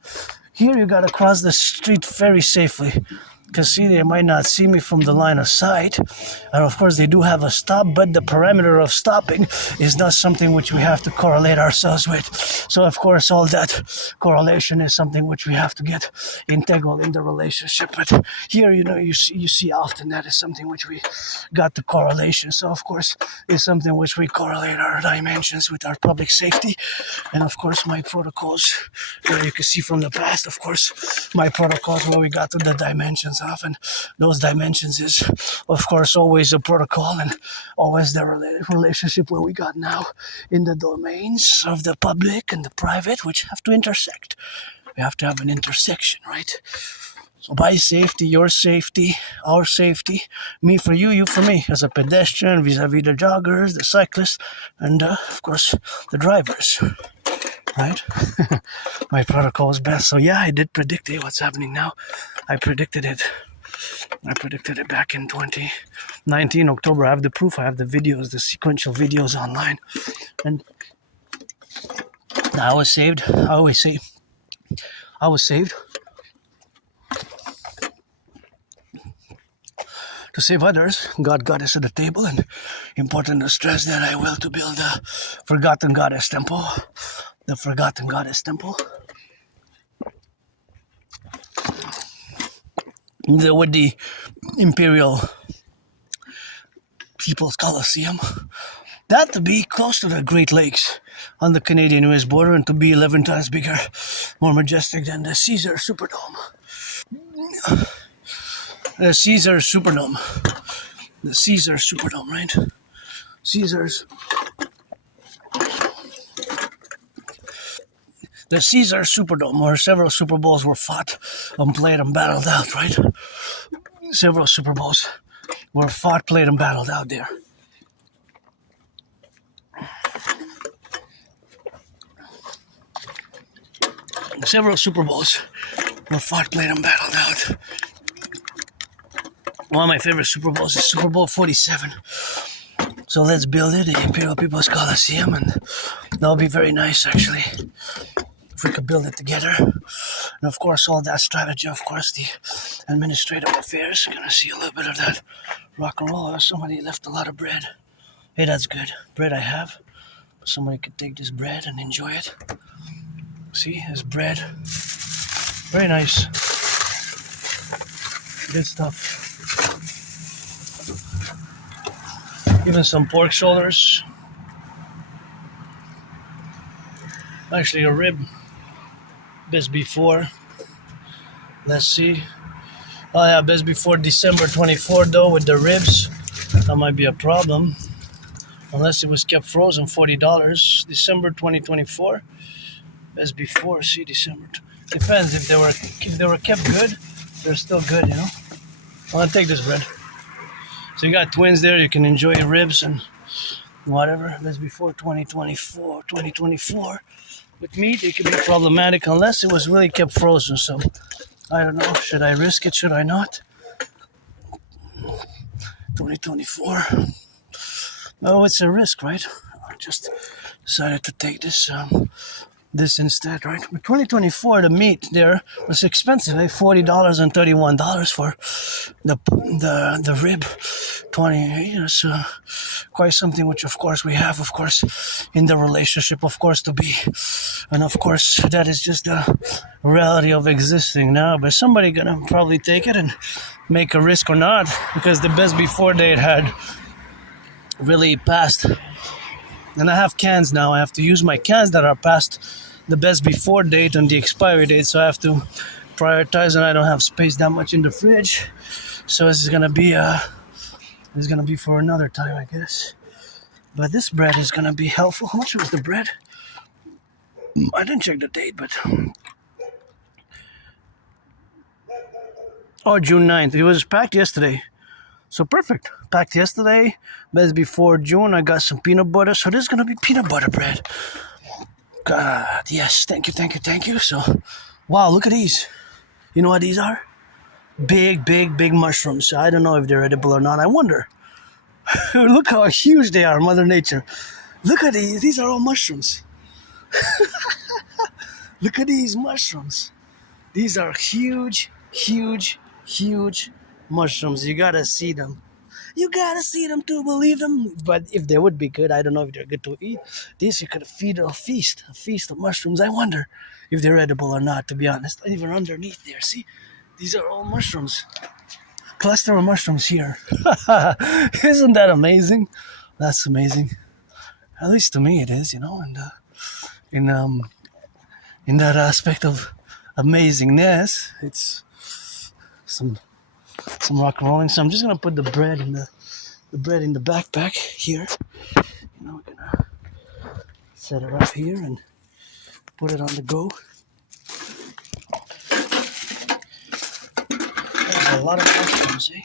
here you gotta cross the street very safely, because see, they might not see me from the line of sight, and of course they do have a stop, but the parameter of stopping is not something which we have to correlate ourselves with. So of course all that correlation is something which we have to get integral in the relationship. But here, you see often that is something which we got the correlation. So of course it's something which we correlate our dimensions with our public safety, and of course my protocols, you can see from the past, of course my protocols where we got to the dimensions of, and those dimensions is of course always a protocol, and always the relationship where we got now in the domains of the public and the private, which have to intersect. We have to have an intersection, right? So by safety, your safety, our safety, me for you, you for me, as a pedestrian vis-a-vis the joggers, the cyclists, and of course the drivers, right? My protocol is best. So yeah, I did predict it. What's happening now? I predicted it back in 2019 October. I have the proof. I have the videos, the sequential videos online, and I was saved. I always say I was saved to save others. God got us at the table, and important to stress that I will to build a forgotten goddess temple. The forgotten goddess temple. With the Imperial People's Coliseum. That to be close to the Great Lakes on the Canadian-US border, and to be 11 times bigger, more majestic than the Caesar Superdome. The Caesar Superdome, right? The Caesar Superdome, where several Super Bowls were fought and played and battled out, right? Several Super Bowls were fought, played, and battled out there. Several Super Bowls were fought, played, and battled out. One of my favorite Super Bowls is Super Bowl 47. So let's build it, the Imperial People's Coliseum, and that'll be very nice, actually. if we could build it together. And of course, all that strategy, of course, the administrative affairs. You're gonna see a little bit of that rock and roll. Somebody left a lot of bread. Hey, that's good. Bread I have. Somebody could take this bread and enjoy it. See, there's bread. Very nice. Good stuff. Even some pork shoulders. Actually, a rib. Best before. Let's see. Oh yeah, best before December 24 though with the ribs. That might be a problem. Unless it was kept frozen, $40. December 2024. Best before, see December. Depends if they were kept good, they're still good, you know. I'll take this bread. So you got twins there, you can enjoy your ribs and whatever. Best before 2024. With meat, it could be problematic unless it was really kept frozen. So I don't know. Should I risk it? Should I not? 2024. Oh, it's a risk, right? I just decided to take this instead, right? But 2024, the meat there was expensive, like $40 and $31 for the rib. 20, it's quite something which, of course, we have, of course, in the relationship, of course, to be. And of course, that is just the reality of existing now. But somebody gonna probably take it and make a risk or not, because the best before date had really passed. And I have cans now. I have to use my cans that are past the best before date and the expiry date. So I have to prioritize, and I don't have space that much in the fridge. So this is gonna be for another time, I guess. But this bread is gonna be helpful. How much was the bread? I didn't check the date, but June 9th. It was packed yesterday. So perfect. Packed yesterday. Best before June. I got some peanut butter. So this is going to be peanut butter bread. God, yes. Thank you. So, wow, look at these. You know what these are? Big mushrooms. I don't know if they're edible or not. I wonder. Look how huge they are, Mother Nature. Look at these. These are all mushrooms. Look at these mushrooms. These are huge mushrooms. You gotta see them. You gotta see them to believe them. But if they would be good, I don't know if they're good to eat. This you could feed a feast of mushrooms. I wonder if they're edible or not, to be honest. Even underneath there, see? These are all mushrooms. Cluster of mushrooms here. Isn't that amazing? That's amazing. At least to me it is, you know, and in that aspect of amazingness, it's some rock and rolling. So I'm just gonna put the bread in the backpack here. You know, we're gonna set it up here and put it on the go. There's a lot of mushrooms, eh?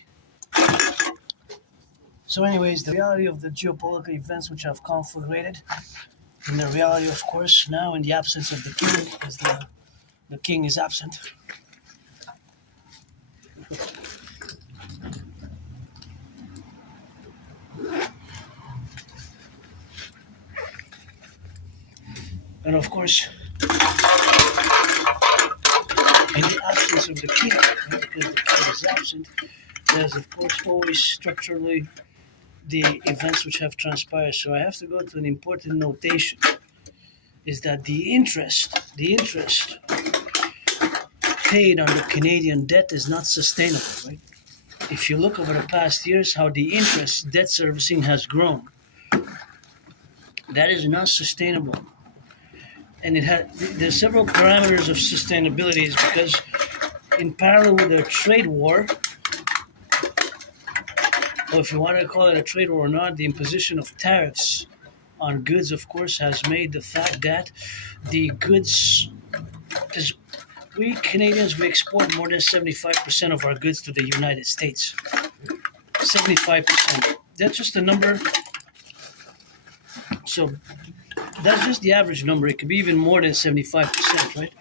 So anyways, the reality of the geopolitical events which have conflagrated, and the reality, of course, now in the absence of the king, because the king is absent. And of course, in the absence of the king, right, because the king is absent, there's of course always structurally the events which have transpired. So I have to go to an important notation, is that the interest paid on the Canadian debt is not sustainable, right? If you look over the past years, how the interest debt servicing has grown, that is not sustainable. And there's several parameters of sustainability, is because in parallel with the trade war, or if you want to call it a trade war or not, the imposition of tariffs on goods, of course, has made the fact that the goods, because we Canadians, we export more than 75% of our goods to the United States. 75%. That's just a number. So that's just the average number. It could be even more than 75%, right?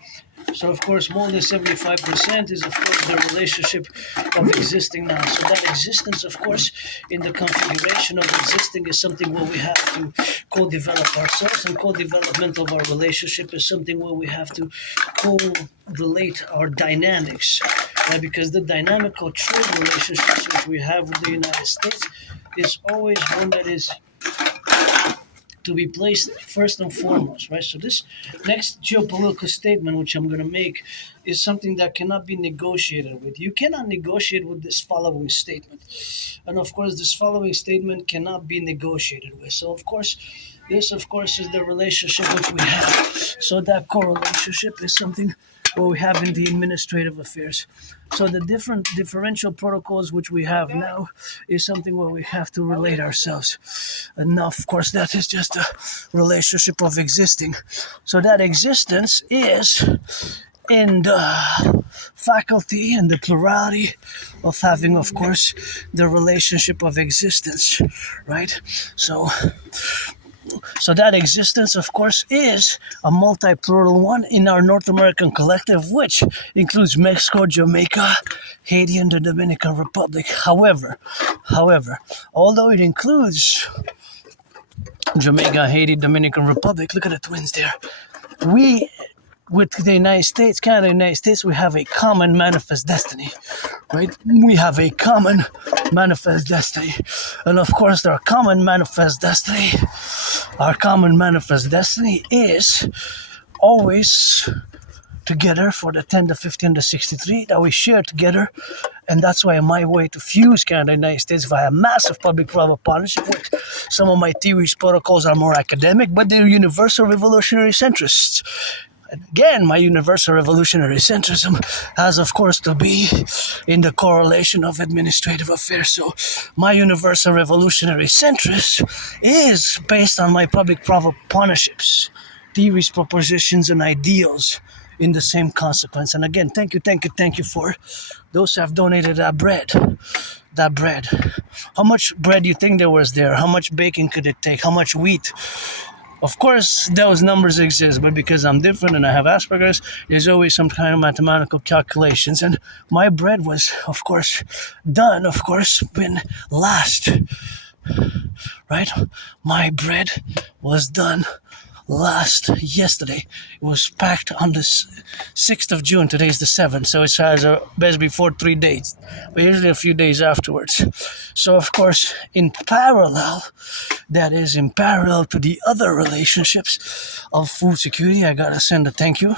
So of course, more than 75% is of course the relationship of existing now. So that existence, of course, in the configuration of existing is something where we have to co-develop ourselves, and co-development of our relationship is something where we have to co-relate our dynamics, right? Because the dynamic or trade relationships which we have with the United States is always one that is to be placed first and foremost, right? So this next geopolitical statement, which I'm going to make, is something that cannot be negotiated with. You cannot negotiate with this following statement, and of course, this following statement cannot be negotiated with. So, of course, this, of course, is the relationship which we have. So that co-relationship is something what we have in the administrative affairs. So the different differential protocols which we have now is something where we have to relate ourselves. And now, of course, that is just a relationship of existing. So that existence is in the faculty and the plurality of having, of course, the relationship of existence, right? So that existence, of course, is a multi-plural one in our North American collective, which includes Mexico, Jamaica, Haiti, and the Dominican Republic. However, although it includes Jamaica, Haiti, Dominican Republic, look at the twins there. We, with the United States, Canada, United States, we have a common manifest destiny, right? We have a common manifest destiny. And of course, our common manifest destiny is always together for the 10, the 50, and the 63 that we share together. And that's why my way to fuse Canada and the United States via massive public-private partnership with some of my theories, protocols are more academic, but they're universal revolutionary centrists. Again, my universal revolutionary centrism has, of course, to be in the correlation of administrative affairs. So my universal revolutionary centrist is based on my public-private partnerships, theories, propositions, and ideals in the same consequence. And again, thank you for those who have donated that bread. How much bread do you think there was there? How much baking could it take? How much wheat? Of course, those numbers exist, but because I'm different and I have Asperger's, there's always some kind of mathematical calculations. And my bread was, of course, done, when last, right? My bread was done yesterday. It was packed on the 6th of June. Today's the 7th, so it has best before 3 days, but usually a few days afterwards. So, of course, in parallel to the other relationships of food security, I gotta send a thank you.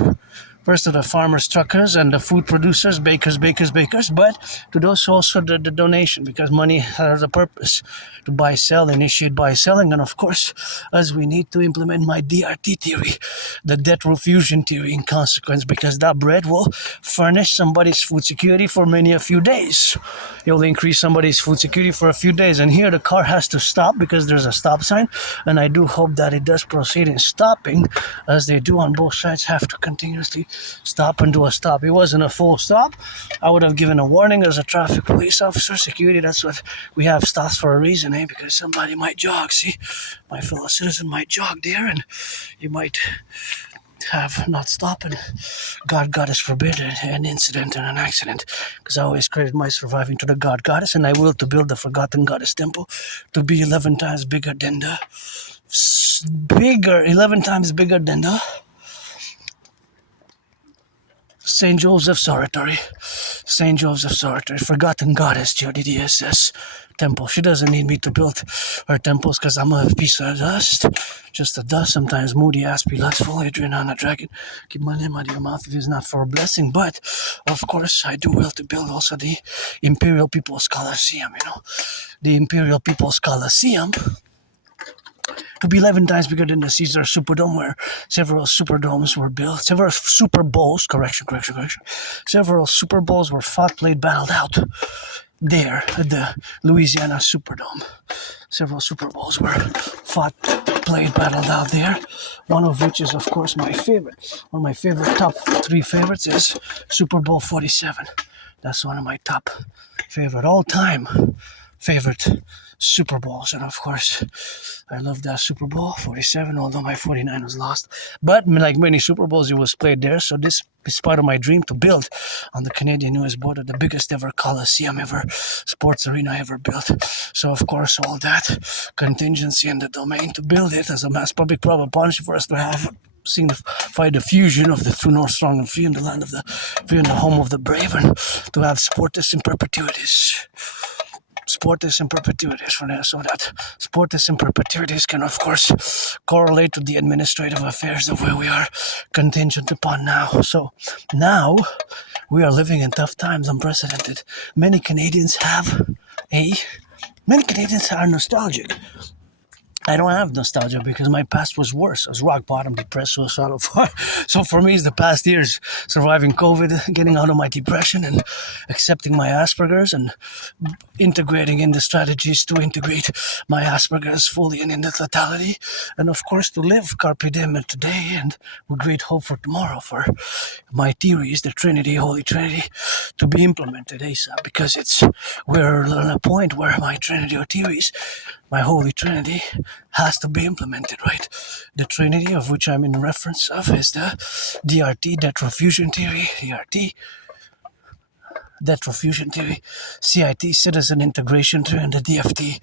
First to the farmers, truckers, and the food producers, bakers, but to those also the donation, because money has a purpose to buy, sell, initiate buy, selling, and of course, as we need to implement my DRT theory, the debt refusion theory in consequence, because that bread will furnish somebody's food security for a few days. It will increase somebody's food security for a few days, and here the car has to stop because there's a stop sign, and I do hope that it does proceed in stopping, as they do on both sides have to continuously stop and do a stop. It wasn't a full stop. I would have given a warning as a traffic police officer. Security, that's what we have stops for a reason, because somebody might jog. See, my fellow citizen might jog there, and you might have not stopped, and God Goddess forbid an incident and an accident, because I always credit my surviving to the God Goddess, and I will to build the forgotten Goddess temple to be 11 times bigger than the St. Joseph's Oratory, Forgotten Goddess, GODDSS temple. She doesn't need me to build her temples because I'm a piece of dust, just a dust, sometimes moody, Aspie, lustful, Adrian on a dragon. Keep my name out of your mouth if it's not for a blessing, but of course I do will to build also the Imperial People's Coliseum, the Imperial People's Coliseum, to be 11 times bigger than the Caesar Superdome, where several Superdomes were built, several Super Bowls, several Super Bowls were fought, played, battled out there at the Louisiana Superdome. Several Super Bowls were fought, played, battled out there, one of which is, of course, my favorite. One of my favorite, top 3 favorites is Super Bowl 47. That's one of my top favorite all-time favorite Super Bowls. And of course, I love that Super Bowl 47, although my 49 was lost. But like many Super Bowls, it was played there. So this is part of my dream to build on the Canadian-US border the biggest ever coliseum ever, sports arena ever built. So of course, all that contingency and the domain to build it as a mass public private partnership for us to have signify the fusion of the true north, strong and free in the land of the free and the home of the brave, and to have sportus in perpetuities. Sportus in perpetuities for that, so that sportus in perpetuities can of course correlate to the administrative affairs of where we are contingent upon now. So now we are living in tough times, unprecedented. Many Canadians are nostalgic. I don't have nostalgia because my past was worse. I was rock bottom, depressed, suicidal. So for me, it's the past years surviving COVID, getting out of my depression, and accepting my Asperger's, and integrating in the strategies to integrate my Asperger's fully and in the totality, and of course to live carpe diem today and with great hope for tomorrow, for my theories, the Trinity, Holy Trinity, to be implemented ASAP, because we're at a point where my Trinity or theories, my Holy Trinity, has to be implemented, right? The Trinity of which I'm in reference of is the DRT, debt fusion theory, debt fusion theory, CIT, citizen integration theory, and the DFT,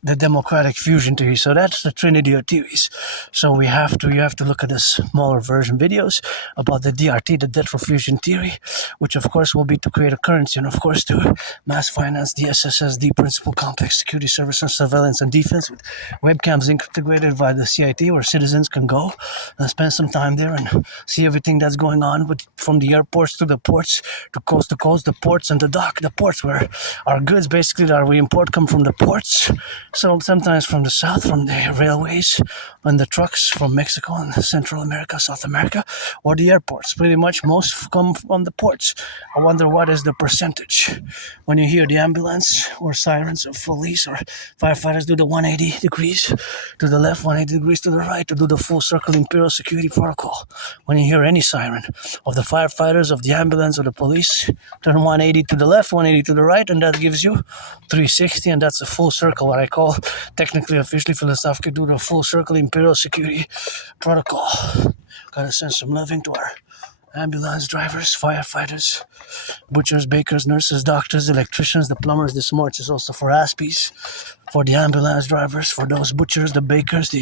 the democratic fusion theory. So that's the Trinity of theories. So you have to look at the smaller version videos about the DRT, the debt fusion theory, which of course will be to create a currency, and of course to mass finance the SSSD principal complex security service and surveillance and defense with webcams integrated via the CIT, where citizens can go and spend some time there and see everything that's going on from the airports to the ports to coast, the ports and the dock, the ports where our goods basically that we import come from the ports. So sometimes from the south, from the railways and the trucks from Mexico and Central America, South America, or the airports. Pretty much most come from the ports. I wonder what is the percentage when you hear the ambulance or sirens of police or firefighters do the 180 degrees to the left, 180 degrees to the right to do the full circle imperial security protocol. When you hear any siren of the firefighters, of the ambulance, or the police, turn 180 to the left, 180 to the right, and that gives you 360, and that's a full circle, what I call technically, officially, philosophically, do the full circle imperial security protocol. Gotta send some loving to our ambulance drivers, firefighters, butchers, bakers, nurses, doctors, electricians, the plumbers. This march is also for Aspies, for the ambulance drivers, for those butchers, the bakers,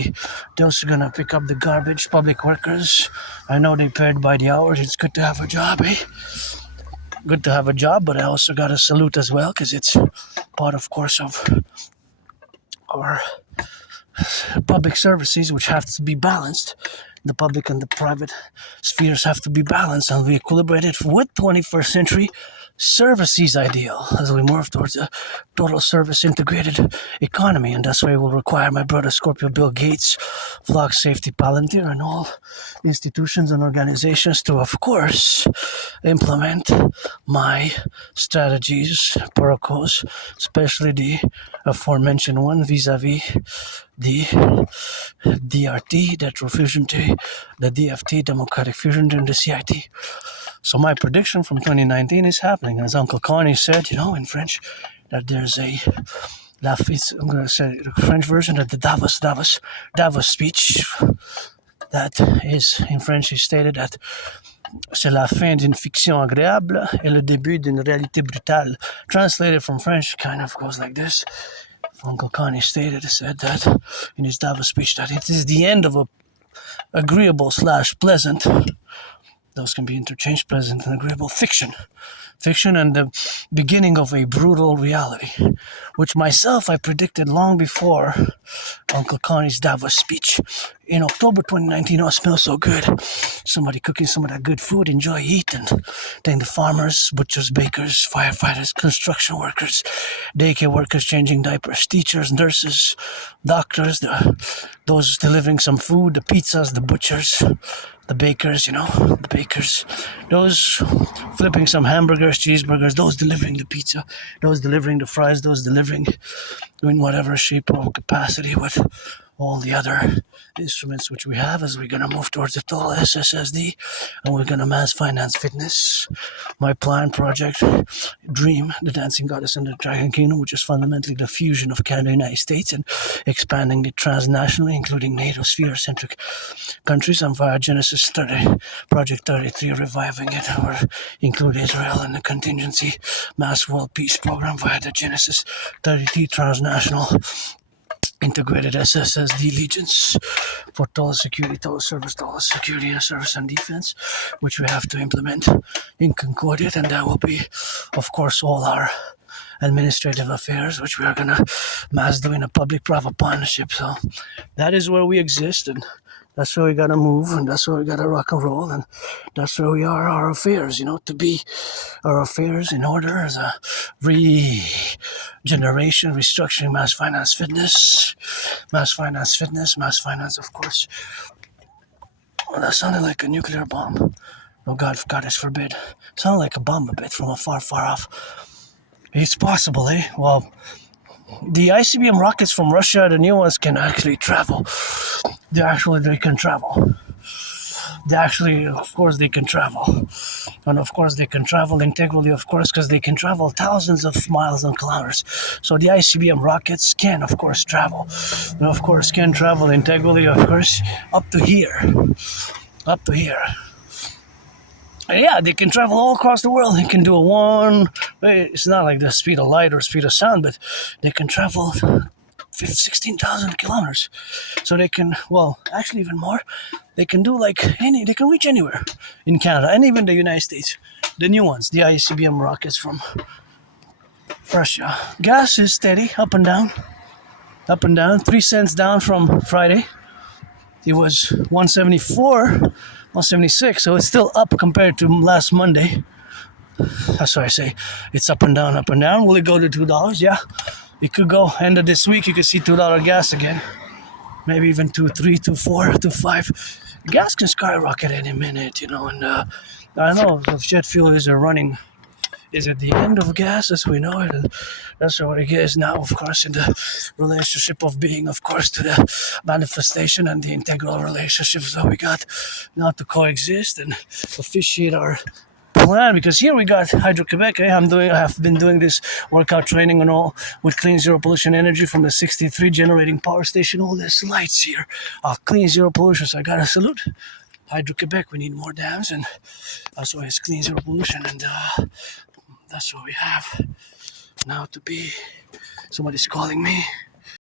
those who are gonna pick up the garbage, public workers. I know they paid by the hours. It's good to have a job, Good to have a job, but I also got to salute as well, because it's part, of course, of our public services, which have to be balanced. The public and the private spheres have to be balanced and be equilibrated with 21st century services ideal as we move towards a total service integrated economy. And that's why it will require my brother Scorpio Bill Gates, Flock Safety Palantir, and all institutions and organizations to, of course, implement my strategies, protocols, especially the aforementioned one vis-a-vis the DRT, debt fusion theory, the DFT, democratic fusion, and the CIT. So my prediction from 2019 is happening. As Uncle Connie said, in French, that there's I'm going to say the French version of the Davos speech. That is, in French, he stated that c'est la fin d'une fiction agréable et le début d'une réalité brutale. Translated from French, kind of goes like this. Uncle Connie said that in his Davos speech, that it is the end of a agreeable/pleasant, those can be interchanged, pleasant and agreeable, fiction, and the beginning of a brutal reality, which myself I predicted long before Uncle Connie's Davos speech. In October 2019, it smells so good. Somebody cooking some of that good food, enjoy, eat, and then the farmers, butchers, bakers, firefighters, construction workers, daycare workers changing diapers, teachers, nurses, doctors, those delivering some food, the pizzas, the butchers, the bakers, those flipping some hamburgers, cheeseburgers, those delivering the pizza, those delivering the fries, those delivering in whatever shape or capacity with all the other instruments which we have as we're going to move towards the total SSSD, and we're going to mass finance fitness. My plan, project, dream, the Dancing Goddess and the Dragon Kingdom, which is fundamentally the fusion of Canada and the United States and expanding it transnationally, including NATO sphere-centric countries, and via Genesis 30, Project 33, reviving it, or include Israel in the contingency mass world peace program via the Genesis 33 transnational integrated SSSD legions for total security, total security and service and defense, which we have to implement in Concordiate, and that will be, of course, all our administrative affairs, which we are gonna mass do in a public-private partnership. So that is where we exist, and that's where we gotta move, and that's where we gotta rock and roll, and that's where we are, our affairs, to be our affairs in order as a regeneration, restructuring, mass finance, of course. Well, that sounded like a nuclear bomb. Oh, God forbid. It sounded like a bomb a bit from afar, far off. It's possible, eh? Well, the ICBM rockets from Russia, the new ones, can actually travel. They can travel. Of course, they can travel. And of course, they can travel integrally, of course, because they can travel thousands of miles and kilometers. So the ICBM rockets can, of course, travel. And of course, can travel integrally, of course, up to here. And yeah, they can travel all across the world. They can do it's not like the speed of light or speed of sound, but they can travel 16,000 kilometers. So they can, actually even more. They can do they can reach anywhere in Canada and even the United States. The new ones, the ICBM rockets from Russia. Gas is steady, up and down. 3 cents down from Friday. It was 174, 176, so it's still up compared to last Monday. That's why I say it's up and down. Will it go to $2? Yeah. It could go end of this week. You could see $2 gas again. Maybe even $2.3, $2.4, $2.5. Gas can skyrocket any minute, and I know if jet fuel is at the end of gas as we know it, and that's what it is now, of course, in the relationship of being, of course, to the manifestation and the integral relationships that we got now to coexist and officiate our plan, because here we got Hydro-Quebec. I have been doing this workout training and all with clean zero pollution energy from the 63 generating power station. All these lights here are clean zero pollution, so I gotta salute Hydro-Quebec. We need more dams, and that's why it's clean zero pollution, and that's what we have now to be. Somebody's calling me.